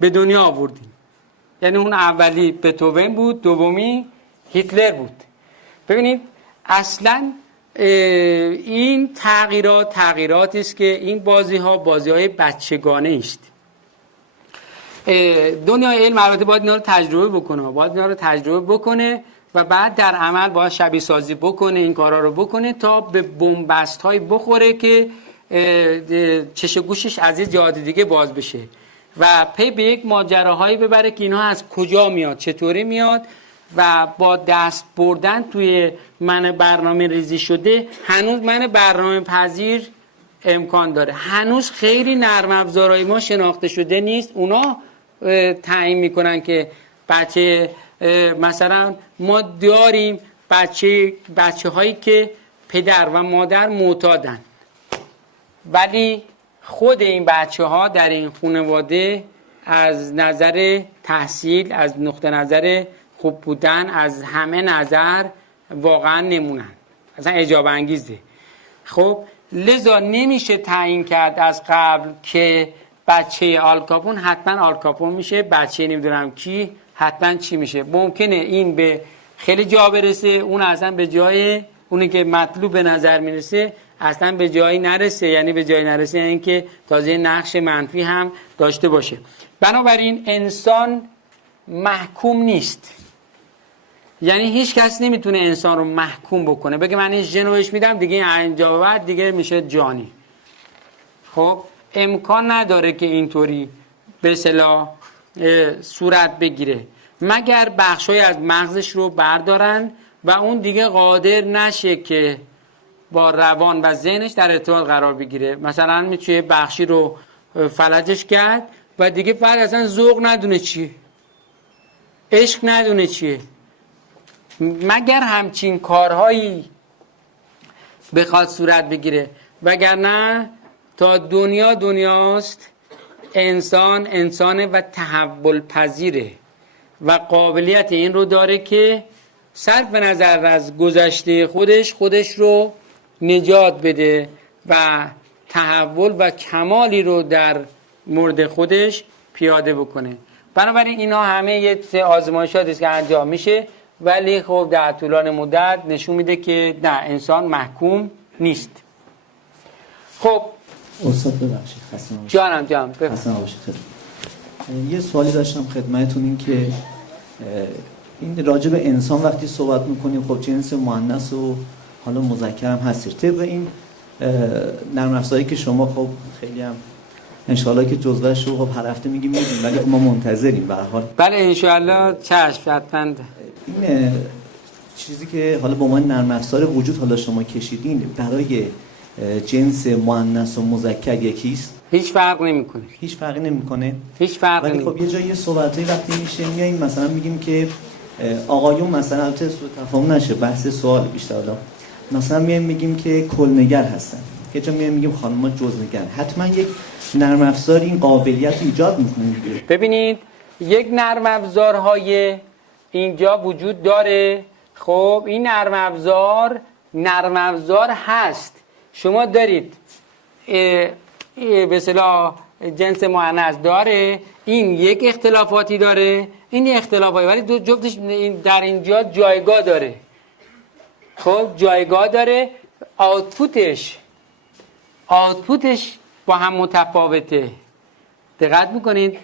به دنیا آوردید. یعنی اون اولی بتهوون بود، دومی هیتلر بود. ببینید اصلا این تغییراتی است که این بازی‌های بچگانه است. دنیای علم البته باید اینا رو تجربه بکنه، و بعد در عمل باید شبیه سازی بکنه، این کارا رو بکنه تا به بنبست های بخوره که چش و گوشش از یه جهات دیگه باز بشه و پی به یک ماجراهایی ببره که اینها از کجا میاد، چطوری میاد، و با دست بردن توی من برنامه ریزی شده هنوز من برنامه پذیر امکان داره. هنوز خیلی نرم افزارهای ما شناخته شده نیست. اونا تعیین میکنن که بچه، مثلا ما داریم بچه هایی که پدر و مادر معتادن، ولی خود این بچه ها در این خانواده از نظر تحصیل، از نقطه نظر خوب بودن، از همه نظر واقعا نمونن، اصلا اعجاب انگیزه. خب لذا نمیشه تعیین کرد از قبل که بچه آلکاپون حتما آلکاپون میشه، بچه نمیدونم کی حتما چی میشه. ممکنه این به خیلی جا برسه، اون اصلا به جای اونی که مطلوب به نظر میرسه اصلا به جایی نرسه. یعنی به جایی نرسه یعنی که تازه نقش منفی هم داشته باشه. بنابراین انسان محکوم نیست. یعنی هیچ کس نمیتونه انسان رو محکوم بکنه، بگه من این ژن رو بهش میدم دیگه اینجا بعد دیگه میشه جانی. خب امکان نداره که اینطوری به اصطلاح صورت بگیره، مگر بخشای از مغزش رو بردارن و اون دیگه قادر نشه که با روان و ذهنش در ارتباط قرار بگیره. مثلا میشه بخشی رو فلجش کرد و دیگه بعد اصلا ذوق ندونه چیه، عشق ندونه چیه، مگر همچین کارهایی بخواد صورت بگیره. وگرنه تا دنیاست انسان و تحول پذیره و قابلیت این رو داره که صرف نظر از گذشته خودش رو نجات بده و تحول و کمالی رو در مورد خودش پیاده بکنه. بنابراین اینا همه یه آزمایشاتی است که انجام میشه، ولی خب در طولان مدت نشون میده که نه، انسان محکوم نیست. خب استاد ببخشید خسته نباشید. جانم خسته نباشید. یه سوالی داشتم خدمتتون، این که این راجع به انسان وقتی صحبت میکنیم خب جنس مؤنث و حالا مذکر هم هستش. طبق این نرم افزاری که شما خب خیلی هم انشالله که جزوهش رو خب هر هفته میگیم، ولی ما منتظریم به هر حال. بله انشالله، چشم حتما. این چیزی که حالا با من نرم افزار وجود حالا شما کشیدین برای جنس مؤنث و مذکر یکیست؟ هیچ فرق نمیکنه. هیچ فرقی نمیکنه. هیچ فرقی ولی خب یه جایی صحبتایی وقتی میشه میایم مثلا میگیم که آقایون مثلا البته سوء تفاهم نشه، بحث سوال بیشتر، حالا مثلا میایم میگیم که کلنگر هستن، یه جا میایم میگیم خانم‌ها جزنگر. حتما یک نرم افزار این قابلیت ایجاد میکنه. ببینید یک نرم افزارهای اینجا وجود داره. خب این نرم افزار هست. شما دارید به اصطلاح جنس مؤنث داره، این یک اختلافاتی داره، این یک اختلافاتی، ولی دو جفتش در اینجا جایگاه داره. خب جایگاه داره، آوتپوتش با هم متفاوته. دقت میکنید؟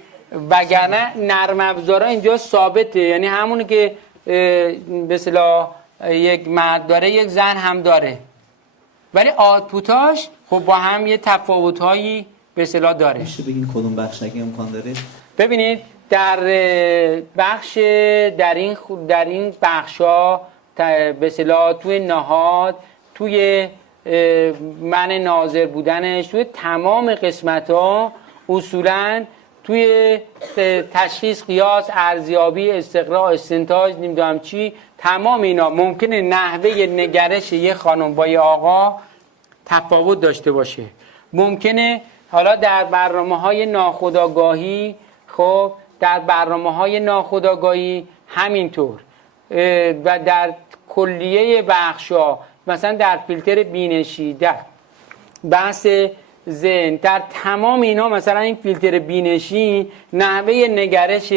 وگرنه نرم افزارا اینجا ثابته، یعنی همونی که به اصطلاح یک مرد داره یک زن هم داره، ولی آوتپوتاش خب با هم یه تفاوت‌هایی به اصطلاح داره. میشه بگین کدوم بخش اگه امکان داره؟ ببینید در این بخشا به اصطلاح توی نهاد، توی من ناظر بودنش، توی تمام قسمت‌ها اصولاً توی تشخیص، قیاس، ارزیابی، استقراء، استنتاج، نمیدونم چی، تمام اینا ممکنه نحوه نگرش یه خانم با یه آقا تفاوت داشته باشه. ممکنه حالا در برنامه‌های ناخودآگاهی، خب در برنامه‌های ناخودآگاهی همینطور، و در کلیه بخشا، مثلا در فیلتر بینشی، در بحث ذهن، در تمام اینا، مثلا این فیلتر بینشی نحوه نگرش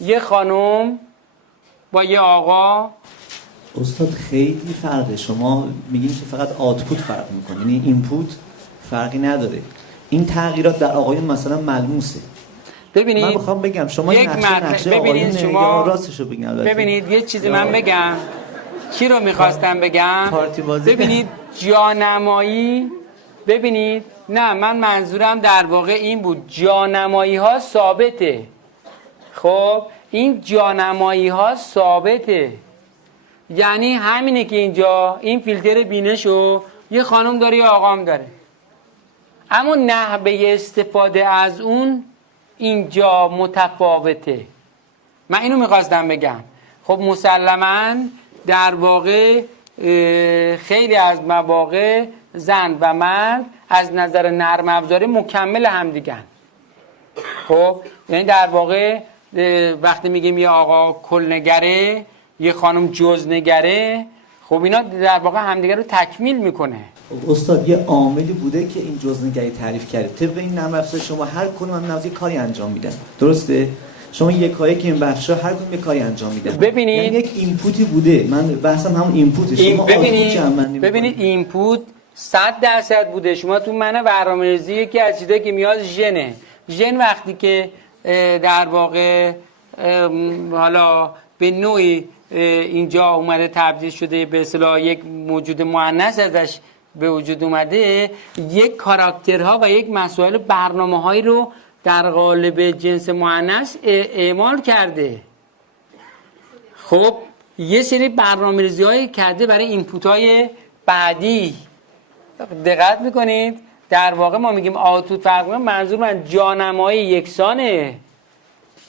یه خانم با یه آقا. استاد خیلی فرقه. شما میگین که فقط آوتپوت فرق میکنه، یعنی اینپوت فرقی نداره. این تغییرات در آقایون مثلا ملموسه. ببینید من میخوام بگم شما یک نقشه ببینید شما راستشو بگین. ببینید یه چیزی من بگم، چی رو میخواستم بگم؟ ببینید جانمایی، ببینید نه، من منظورم در واقع این بود، جانمایی ها ثابته. خب این جانمایی ها ثابته، یعنی همینه که اینجا این فیلتر بینشو یه خانم داره یه آقام داره، اما نحوه استفاده از اون اینجا متفاوته. من اینو میخواستم بگم. خب مسلماً در واقع خیلی از مواقع زن و مرد از نظر نرم افزاری مکمل هم دیگن. خب یعنی در واقع وقتی میگیم یه آقا کلنگره، یه خانم جزنگره، خب اینا در واقع همدیگه رو تکمیل میکنه. استاد یه عاملی بوده که این جزنگری تعریف کرده. طبق این نرم افزار شما هر کدوم هم نوازی کاری انجام میدن، درسته؟ شما یکایی که این بخشا هر کدوم یک کاری انجام میدن. ببینید یعنی یک اینپوتی بوده. من بحثم همون اینپوته. شما ببینید اینپوت 100% بوده. شما تو من برنامه‌ریزی یکی از چیزایی که میاد ژنه. ژن وقتی که در واقع حالا به نوعی اینجا اومده تبدیل شده به اصطلاح یک موجود مؤنث ازش به وجود اومده، یک کاراکترها و یک مسائل برنامه‌هایی رو در قالب جنس مؤنث اعمال کرده. خب یه سری برنامه‌ریزی‌هایی کرده برای اینپوت‌های بعدی. دقت میکنید؟ در واقع ما میگیم آوتپوت فرق میکنه، منظور من جانمایی یکسانه،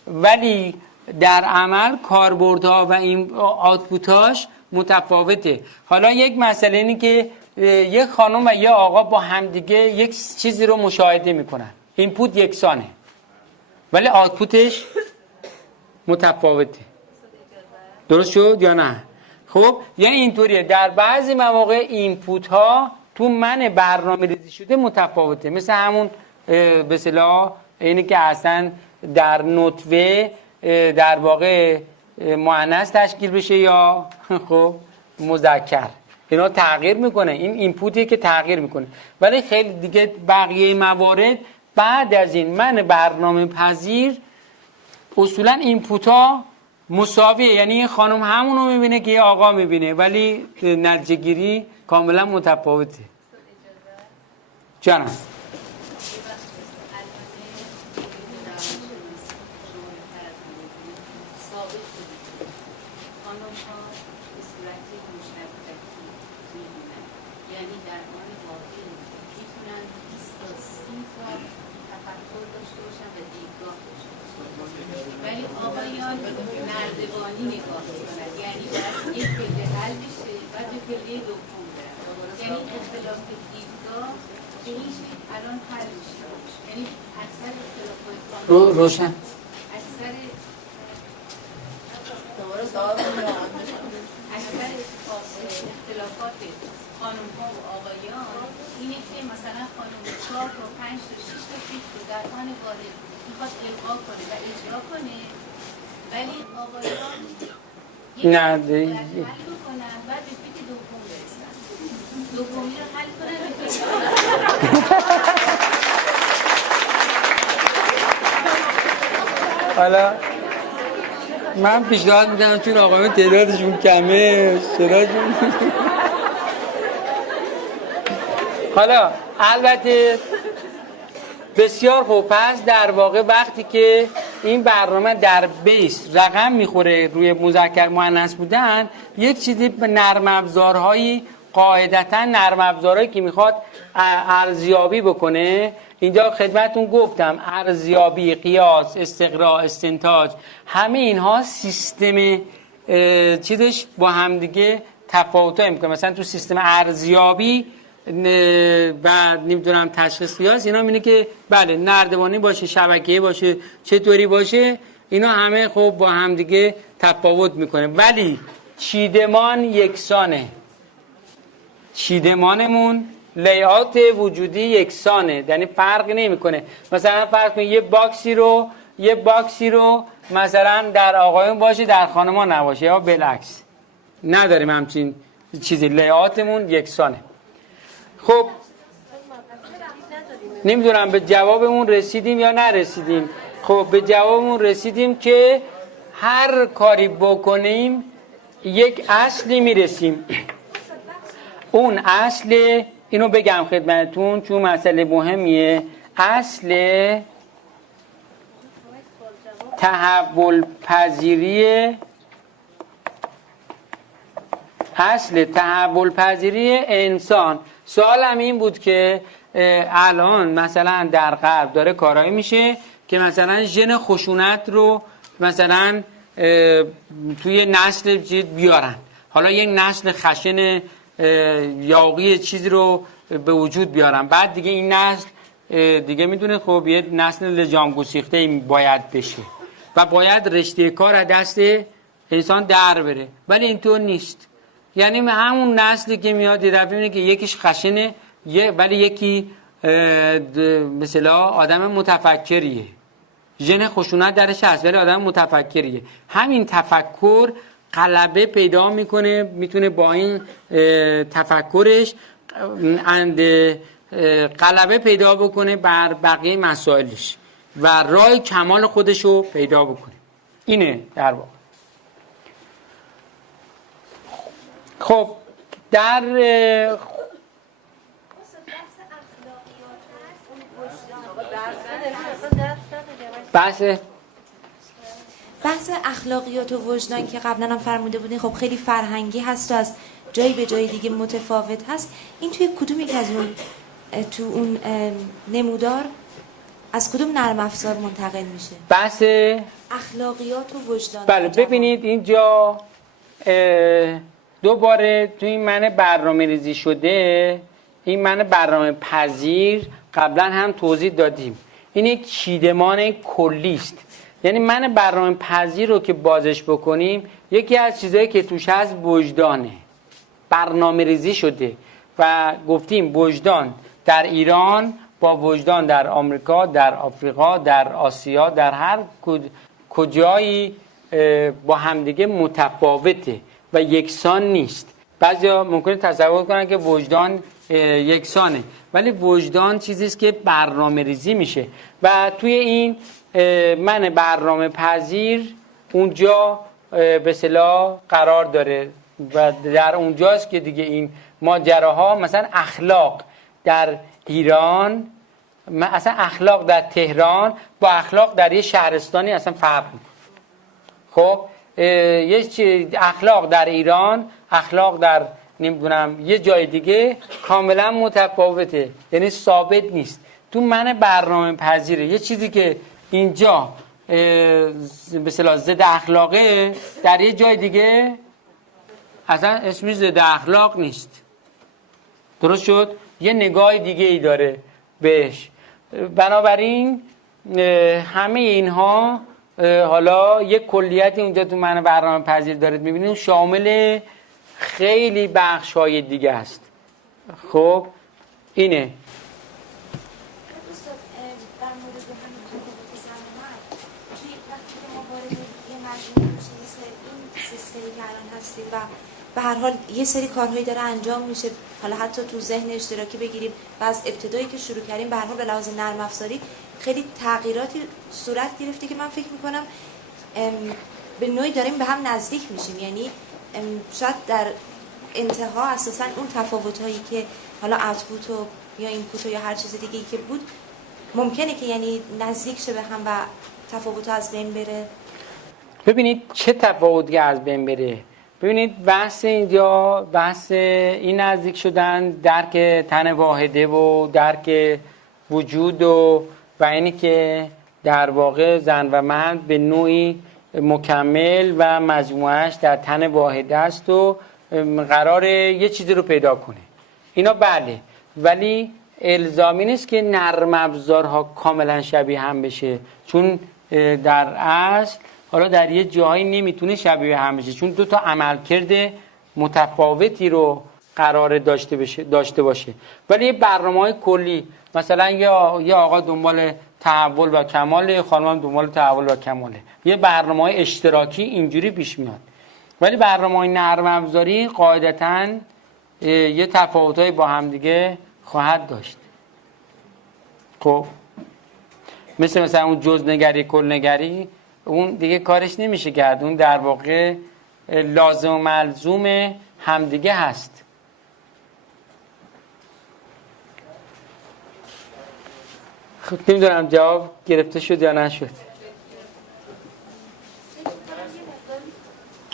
ولی در عمل کاربردها و این آوتپوتاش متفاوته. حالا یک مسئله اینه که یک خانم و یک آقا با همدیگه یک چیزی رو مشاهده میکنن، اینپوت یکسانه ولی آوتپوتش متفاوته. درست شد یا نه؟ خب یعنی اینطوریه، در بعضی مواقع اینپوت ها تو من برنامه ریزی شده متفاوته، مثل همون به اصطلاح اینی که اصلا در نطفه در واقع مؤنث تشکیل بشه یا خب مذکر، اینا تغییر میکنه. این اینپوتی که تغییر میکنه، ولی خیلی دیگه بقیه موارد بعد از این من برنامه پذیر اصولا اینپوت ها مساویه، یعنی این خانم همونو میبینه که یه آقا میبینه، ولی نتیجه گیری کاملا متفاوته. جانم دوباره روشن اکثر اختلافات خانم ها و آقایان اینه که مثلا خانم 4 تا 5 تا 6 تا فیلم رو در آن واحد میخواد القا کنه و اجرا کنه، ولی آقایان نه حل بکنن و به فیلم دوم برسن، دومی رو حل کنن به فیلم. حالا من پیشنهاد میدم چون آقایون تعدادشون کمه صداشون حالا البته بسیار خوب. پس در واقع وقتی که این برنامه در بیس رقم میخوره روی مذکر مؤنث بودن، یک چیزی به نرم افزارهایی، قاعدتا نرم افزارهایی که میخواد ارزیابی بکنه، اینجا خدمتون گفتم ارزیابی، قیاس، استقراء، استنتاج، همه اینها سیستم چیزش با همدیگه تفاوت‌ها میکنه. مثلا تو سیستم ارزیابی و نمیدونم تشخیص قیاس، اینا اینه که بله نردبانی باشه، شبکه‌ای باشه، چطوری باشه، اینا همه خب با همدیگه تفاوت میکنه، ولی چیدمان یکسانه. چیدمانمون لیات وجودی یکسانه، یعنی فرق نمیکنه. مثلا فرض کنید یه باکسی رو مثلا در آقایون باشه در خانم‌ها نباشه یا بالعکس، نداریم همچین چیزی، لیاتمون یکسانه. خب نمیدونم به جوابمون رسیدیم یا نرسیدیم. خب به جوابمون رسیدیم که هر کاری بکنیم یک اصلی میرسیم. اون اصل، اینو بگم خدمتون چون مسئله مهمیه، اصل تحول پذیری انسان. سوالم این بود که الان مثلا در غرب داره کارایی میشه که مثلا ژن خشونت رو مثلا توی نسل بیارن، حالا یک نسل خشن یاغی چیزی رو به وجود بیارن، بعد دیگه این نسل دیگه میدونه خب یه نسل لجام گسیخته باید بشه و باید رشته کار از دست انسان در بره، ولی اینطور نیست. یعنی همون نسلی که میاد یه دفعه میبینه که یکیش خشنه ولی یکی مثلا آدم متفکریه، ژن خشونت درش هست ولی آدم متفکریه. همین تفکر غلبه پیدا میکنه، میتونه با این تفکرش غلبه پیدا بکنه بر بقیه مسائلش و راه کمال خودشو پیدا بکنه. اینه در واقع. خب در بحث اخلاقیات و وجدان که قبلا هم فرموده بودین خب خیلی فرهنگی هست و از جایی به جای دیگه متفاوت هست. این توی کدوم یک از اون تو اون نمودار از کدوم نرم افزار منتقل میشه؟ بحث اخلاقیات و وجدان. بله ببینید اینجا دوباره توی این معنی برنامه ریزی شده، این معنی برنامه پذیر قبلا هم توضیح دادیم، این یک چیدمان کلی است. یعنی معنی برنامه پذیر رو که بازش بکنیم، یکی از چیزایی که توش هست وجدانه، برنامه ریزی شده و گفتیم وجدان در ایران با وجدان در آمریکا، در آفریقا، در آسیا، در هر کجایی با همدیگه متفاوته و یکسان نیست. بعضیا ممکنه تصور کنن که وجدان یکسانه، ولی وجدان چیزی است که برنامه ریزی میشه و توی این من برنامه پذیر اونجا به اصطلاح قرار داره و در اونجاست که دیگه این ماجراها، مثلا اخلاق در ایران، اصلا اخلاق در تهران با اخلاق در یه شهرستانی اصلا فرق میکنه. خب یه اخلاق در ایران، اخلاق در نمیدونم یه جای دیگه کاملا متفاوته، یعنی ثابت نیست. تو من برنامه پذیره یه چیزی که اینجا به اصطلاح ضد اخلاقه، در یه جای دیگه اصلا اسمش ضد اخلاق نیست. درست شد؟ یه نگاه دیگه ای داره بهش. بنابراین همه اینها حالا یک کلیتی اونجا تو من برنامه پذیر دارید میبینید شامل خیلی بخش های دیگه است. خب اینه و به هر حال یه سری کارهایی داره انجام میشه، حالا حتی تو ذهن اشتراکی بگیریم و از ابتدایی که شروع کردیم به هر حال به لحاظ نرم افزاری خیلی تغییراتی صورت گرفته که من فکر میکنم به نوعی داریم به هم نزدیک میشیم. یعنی شاید در انتها اساسا اون تفاوت‌هایی که حالا اوتپوت و یا اینپوت یا هر چیز دیگه‌ای که بود ممکنه که یعنی نزدیک شه به هم و تفاوت‌ها از بین بره. ببینید چه تفاوتی از بین بره. ببینید بحث اینجا بحث این نزدیک شدن درک تن واحده و درک وجود و اینی که در واقع زن و مرد به نوعی مکمل و مجموعش در تن واحده است و قراره یه چیزی رو پیدا کنه. اینا بله، ولی الزامی نیست که نرم افزارها کاملا شبیه هم بشه، چون در اصل حالا در یه جایی نمیتونه شبیه هم بشه، چون دو تا عملکرد متفاوتی رو قراره داشته باشه. ولی یه برنامه‌های کلی، مثلا یه آقا دنبال تحول و کماله، یه خانم دنبال تحول و کماله، یه برنامه‌های اشتراکی اینجوری پیش میاد. ولی برنامه‌های نرم افزاری قاعدتاً یه تفاوت‌های با هم دیگه خواهد داشت. خب مثلا اون جزءنگری کلنگری اون دیگه کارش نمیشه کرد، اون در واقع لازم و ملزوم همدیگه هست. خب نمیدونم جواب گرفته شد یا نشد.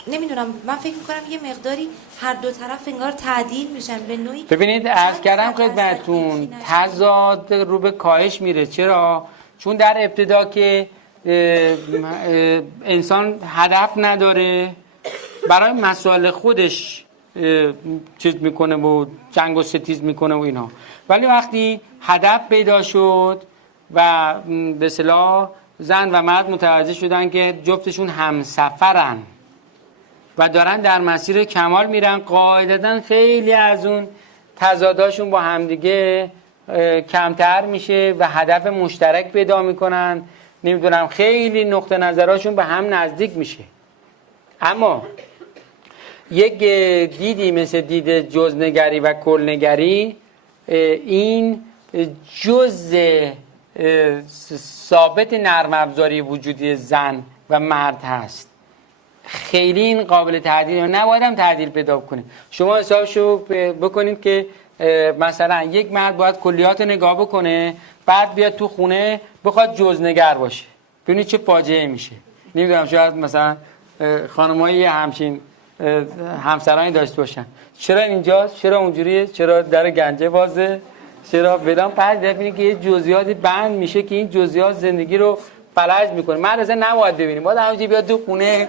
نمیدونم، من فکر میکنم یه مقداری هر دو طرف انگار تعدیل میشن به نوعی. ببینید عرض کردم خدمتتون تضاد رو به کاهش میره. چرا؟ چون در ابتدا که انسان هدف نداره، برای مسائل خودش چیز میکنه و جنگ و ستیز میکنه و اینا، ولی وقتی هدف پیدا شد و به اصطلاح زن و مرد متوجه شدن که جفتشون همسفرن و دارن در مسیر کمال میرن، قاعدتاً خیلی از اون تضاداشون با همدیگه کمتر میشه و هدف مشترک پیدا میکنن. نمیدونم خیلی نقطه نظراشون به هم نزدیک میشه. اما یک دیدی مثل دید جزءنگری و کلنگری، این جزء ثابت نرم افزاری وجودی زن و مرد هست. خیلی این قابل تعدیل نباید هم تعدیل پیدا کنه. شما حسابشو بکنید که مثلا یک مرد باید کلیات نگاه بکنه، بعد بیاد تو خونه بخواد جزءنگر باشه، ببینید چه فاجعه میشه. نمیدونم شاید مثلا خانمایی همچین همسرانی داشته باشن، چرا اینجاست، چرا اونجوریه، چرا در گنجه بازه، چرا بدان بعد ببینید که یه جزئیاتی بند میشه که این جزئیات زندگی رو فلج میکنه. من اصلا نباید ببینیم، باید همونجوری بیاد تو خونه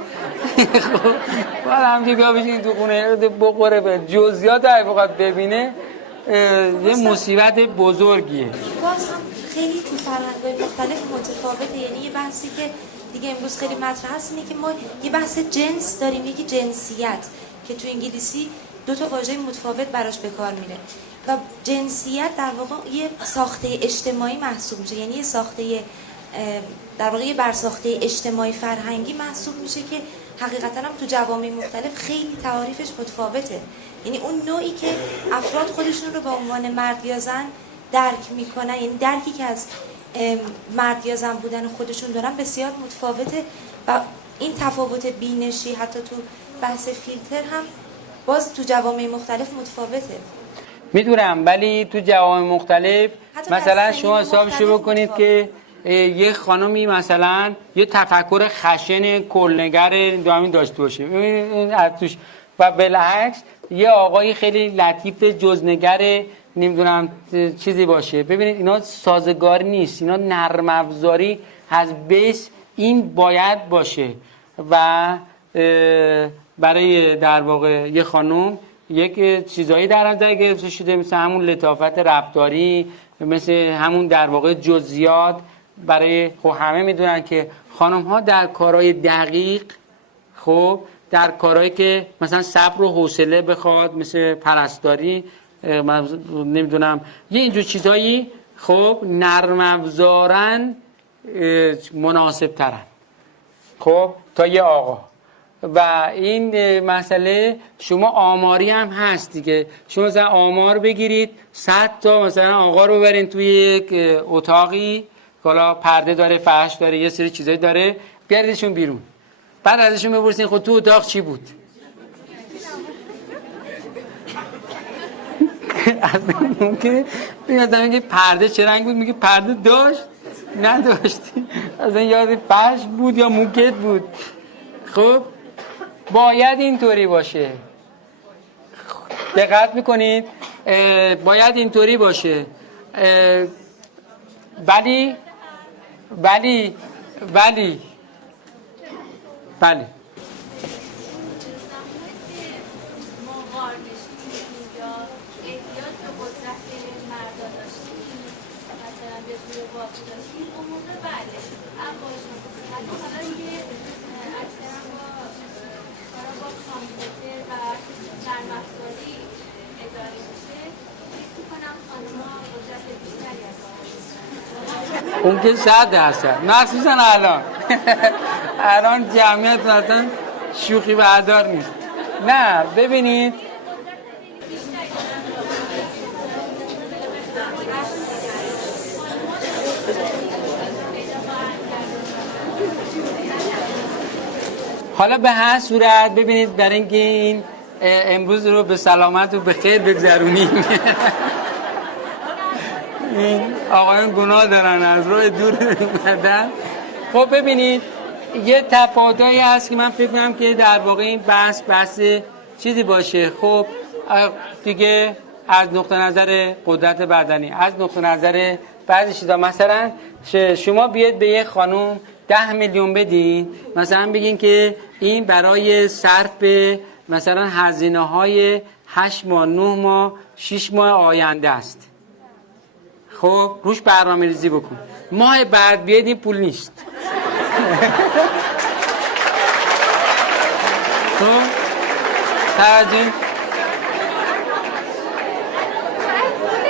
باید همونجوری بیاد بشین تو خونه بخوره جزئیات رو فقط ببینه، یه مصیبت بزرگیه. باز هم خیلی تو فرهنگ‌های مختلف متفاوته. یعنی یه بحثی که دیگه امروز خیلی مطرح هست اینه که ما یه بحث جنس داریم، یکی جنسیت که تو انگلیسی دو تا واژه متفاوت براش به کار میره و جنسیت در واقع یه ساخته اجتماعی محسوب میشه. یعنی یه ساخته در واقع یه برساخته اجتماعی فرهنگی محسوب میشه که حقیقتا هم تو جوامع مختلف خیلی تعاریفش متفاوته. یعنی اون نوعی که افراد خودشون رو به عنوان مرد یا زن درک میکنن، یعنی درکی که از مرد یا زن بودن خودشون دارن بسیار متفاوته و این تفاوت بینشی حتی تو بحث فیلتر هم باز تو جوامع مختلف متفاوته. میدونم، ولی تو جوامع مختلف مثلا شما حسابشو بکنید که یه خانمی مثلا یه تفکر خشن کلنگر دائمی داشته باشه و بالعکس یه آقای خیلی لطیف جزءنگر نمیدونم چیزی باشه. ببینید اینا سازگار نیست، اینا نرم افزاری از بیس این باید باشه و برای در واقع یه خانم یک چیزایی در نظر گرفته شده، مثل همون لطافت رفتاری، مثل همون در واقع جزئیات برای خب همه میدونن که خانم ها در کارهای دقیق، خب در کارهایی که مثلا صبر و حوصله بخواد، مثل پرستاری، نمیدونم یه اینجور چیزایی، خب نرم افزارن مناسب ترن خب تا یه آقا. و این مسئله شما آماری هم هست دیگه، شما مثلا آمار بگیرید 100 تا مثلا آقا رو ببرین توی یک اتاقی، حالا پرده داره، فرش داره، یه سری چیزایی داره، بیاریدشون بیرون، بعد ازشون بپرسین خب تو اتاق چی بود؟ اصلا ممکنه مثلا میگه پرده چه رنگ بود، میگه پرده داشت نداشتی، اصلا یاد فرش بود یا موکت بود. خب باید اینطوری باشه، دقت میکنید، باید اینطوری باشه. ولی اون که 100%، مخصوصا الان جمعیت اصلا شوخی بردار نیست. نه ببینید حالا به هر صورت ببینید، برای اینکه این امروز رو به سلامت و به خیر بگذرونیم این آقایان گناه دارن از راه دور اومدن. خب ببینید یه تفاوتایی هست که من فکر می‌کنم که در واقع این بحث چیزی باشه. خب دیگه از نقطه نظر قدرت بدنی، از نقطه نظر بعضی چیزا، مثلا شما بیاید به یه خانم 10 میلیون بدین، مثلا بگین که این برای صرف مثلا هزینه‌های 8 ماه 9 ماه 6 ماه آینده است، خب روش برنامه‌ریزی بکن، ماه بعد بیاید این پول نیست. خب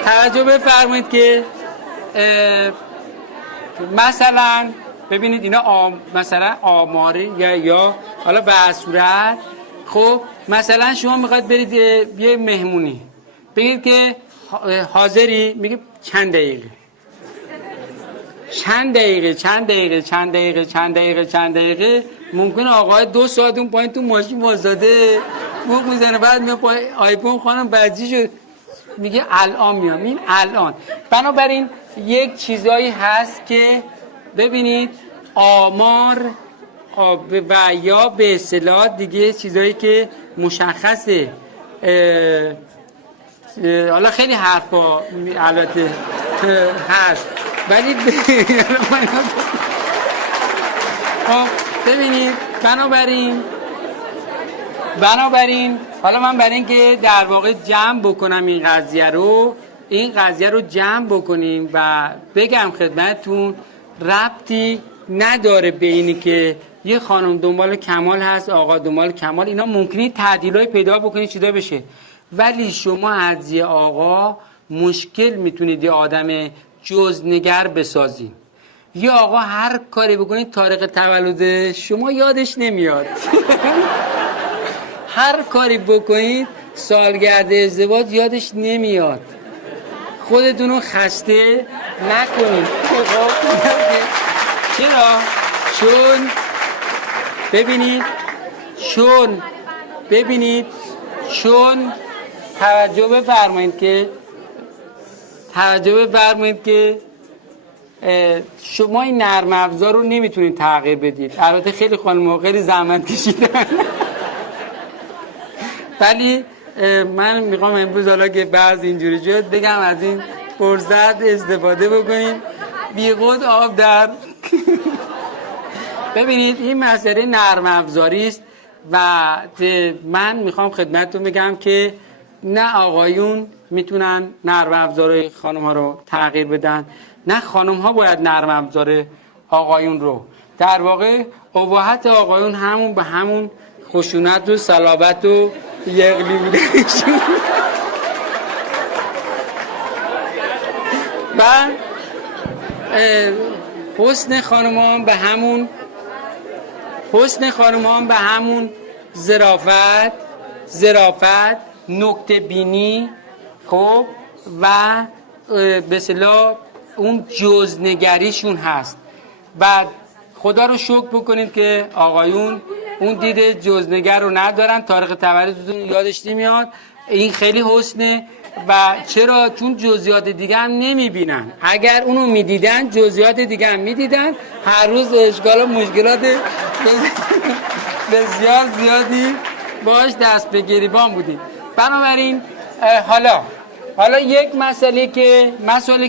توجه بفرمایید که مثلا ببینید اینا مثلا آماری یا حالا به صورت، خب مثلا شما میخواید برید یه مهمونی، بگید که حاضری، میگه چند دقیقه ممکنه آقای 2 ساعت اون پایین تو ماشین واساده بوق میزنه، بعد میگه آیفون خانم بعدی شد، میگه الان میام. این الان بنابراین یک چیزایی هست که ببینید آمار و یا به اصطلاح دیگه چیزایی که مشخصه، حالا خیلی حرفا البته هست ولی خب ببینید بنابراین حالا من برای اینکه در واقع جمع بکنم این قضیه رو جمع بکنیم و بگم خدمتتون، ربطی نداره به اینی که یه خانم دنبال کمال هست، آقا دنبال کمال، اینا ممکنه تعدیلای پیدا بکنید چیزا بشه، ولی شما از یه آقا مشکل میتونید یه آدم جزنگر بسازین. یه آقا هر کاری بکنید تاریخ تولد شما یادش نمیاد. هر کاری بکنید سالگرد ازدواج یادش نمیاد. خودتونو خسته نکنید. چرا؟ چون توجه بفرمایید که شما این نرم افزار رو نمیتونید تغییر بدید. البته خیلی خانم‌ها خیلی زحمت کشیدن ولی من میخوام امروز حالا که بعض اینجوری شد بگم از این فرصت استفاده بکنید، بیخود آب در ببینید این مسئله نرم افزاری است و من میخوام خدمتتون بگم که نه آقایون میتونن نرم افزارهای خانم ها رو تغییر بدن، نه خانم ها باید نرم افزار آقایون رو. در واقع اباحت آقایون همون به همون خشونت و صلابت و یقلی بودنشون و حسن خانمان به همون ظرافت، نکته بینی، خب و به اصطلاح اون جزنگریشون هست. و خدا رو شکر بکنید که آقایون اون دید جزنگر رو ندارن. تاریخ تولدتون یادش نمیاد، این خیلی حسنه. و چرا؟ چون جزئیات دیگه هم نمیبینن. اگر اونو میدیدن جزئیات دیگه هم میدیدن، هر روز اشکال و مشکلات بسیار زیادی باش دست به گریبان بودیم. بنابراین حالا یک مسئله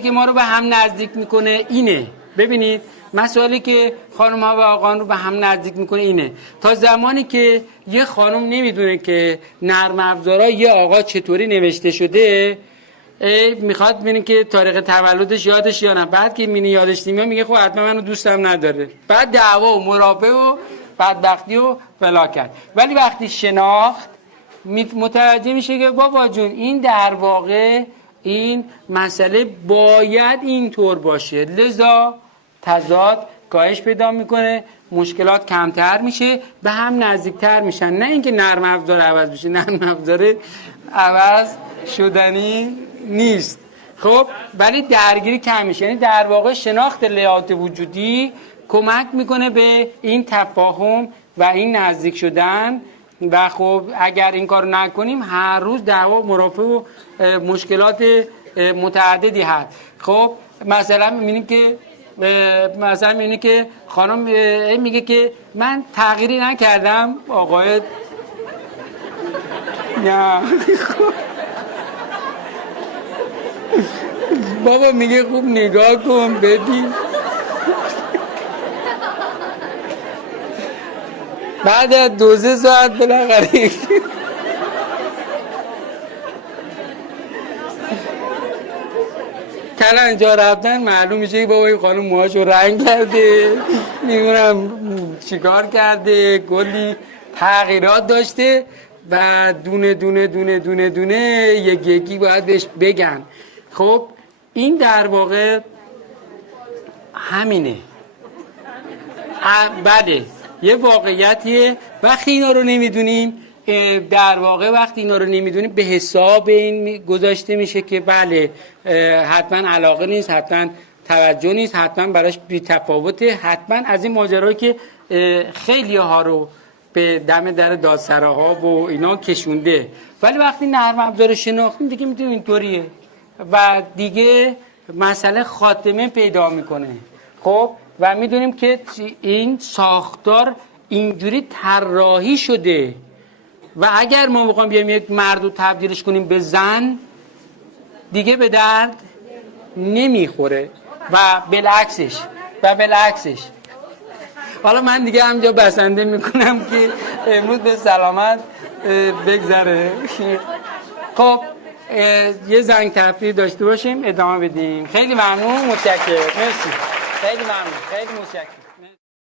که ما رو به هم نزدیک میکنه اینه. ببینید مسئله که خانم ها و آقایان رو به هم نزدیک میکنه اینه. تا زمانی که یه خانم نمیدونه که نرم افزارا یه آقا چطوری نوشته شده، میخواد ببینه که تاریخ تولدش یادش یا نه. بعد که میبینه یادش نمیاد میگه خب حتما منو دوستم نداره. بعد دعوا و مرافعه و بدبختی و فلاکت. ولی وقتی شناخت متوجه میشه که بابا جون این در واقع این مسئله باید اینطور باشه، لذا تضاد کاهش پیدا میکنه، مشکلات کمتر میشه، به هم نزدیکتر میشن. نه اینکه نرم افزار عوض بشه، نرم افزار عوض شدنی نیست. خب ولی درگیری کم میشه. یعنی در واقع شناخت لایه‌های وجودی کمک میکنه به این تفاهم و این نزدیک شدن. و خب اگر این کارو نکنیم هر روز دعوا، مرافعه و مشکلات متعددی هست. خب مثلا میبینیم که خانم میگه که من تغییری نکردم، آقای نه بابا میگه خوب نگاه کن ببین. بعد از 2 ساعت بالاخره کلنجا رفتن معلوم میشه که بابا این خانم موهاشو رنگ کرده، میمونم چیکار کرده، کلی تغییرات داشته و دونه دونه دونه دونه دونه یکی باید بهش بگن. خب این در واقع همینه. بله یه واقعیتیه. وقتی اینا رو نمیدونیم، در واقع وقتی اینا رو نمیدونیم به حساب این گذاشته میشه که بله حتما علاقه نیست، حتما توجه نیست، حتما براش بی‌تفاوته، حتما از این ماجرایی که خیلی ها رو به دم در دادسراها و اینا کشونده. ولی وقتی نرم افزار شناختیم دیگه میدونیم اینطوریه و دیگه مسئله خاتمه پیدا میکنه. خب و میدونیم که این ساختار اینجوری طراحی شده و اگر ما بخوایم بیایم یک مرد رو تبدیلش کنیم به زن دیگه به درد نمیخوره و بالعکسش. حالا من دیگه همجا بسنده میکنم که امروز به سلامت بگذره. خب یه زنگ تفریح داشته باشیم ادامه بدیم. خیلی ممنون، متشکرم، مرسی، خیلی ممنون، خیلی متشکرم.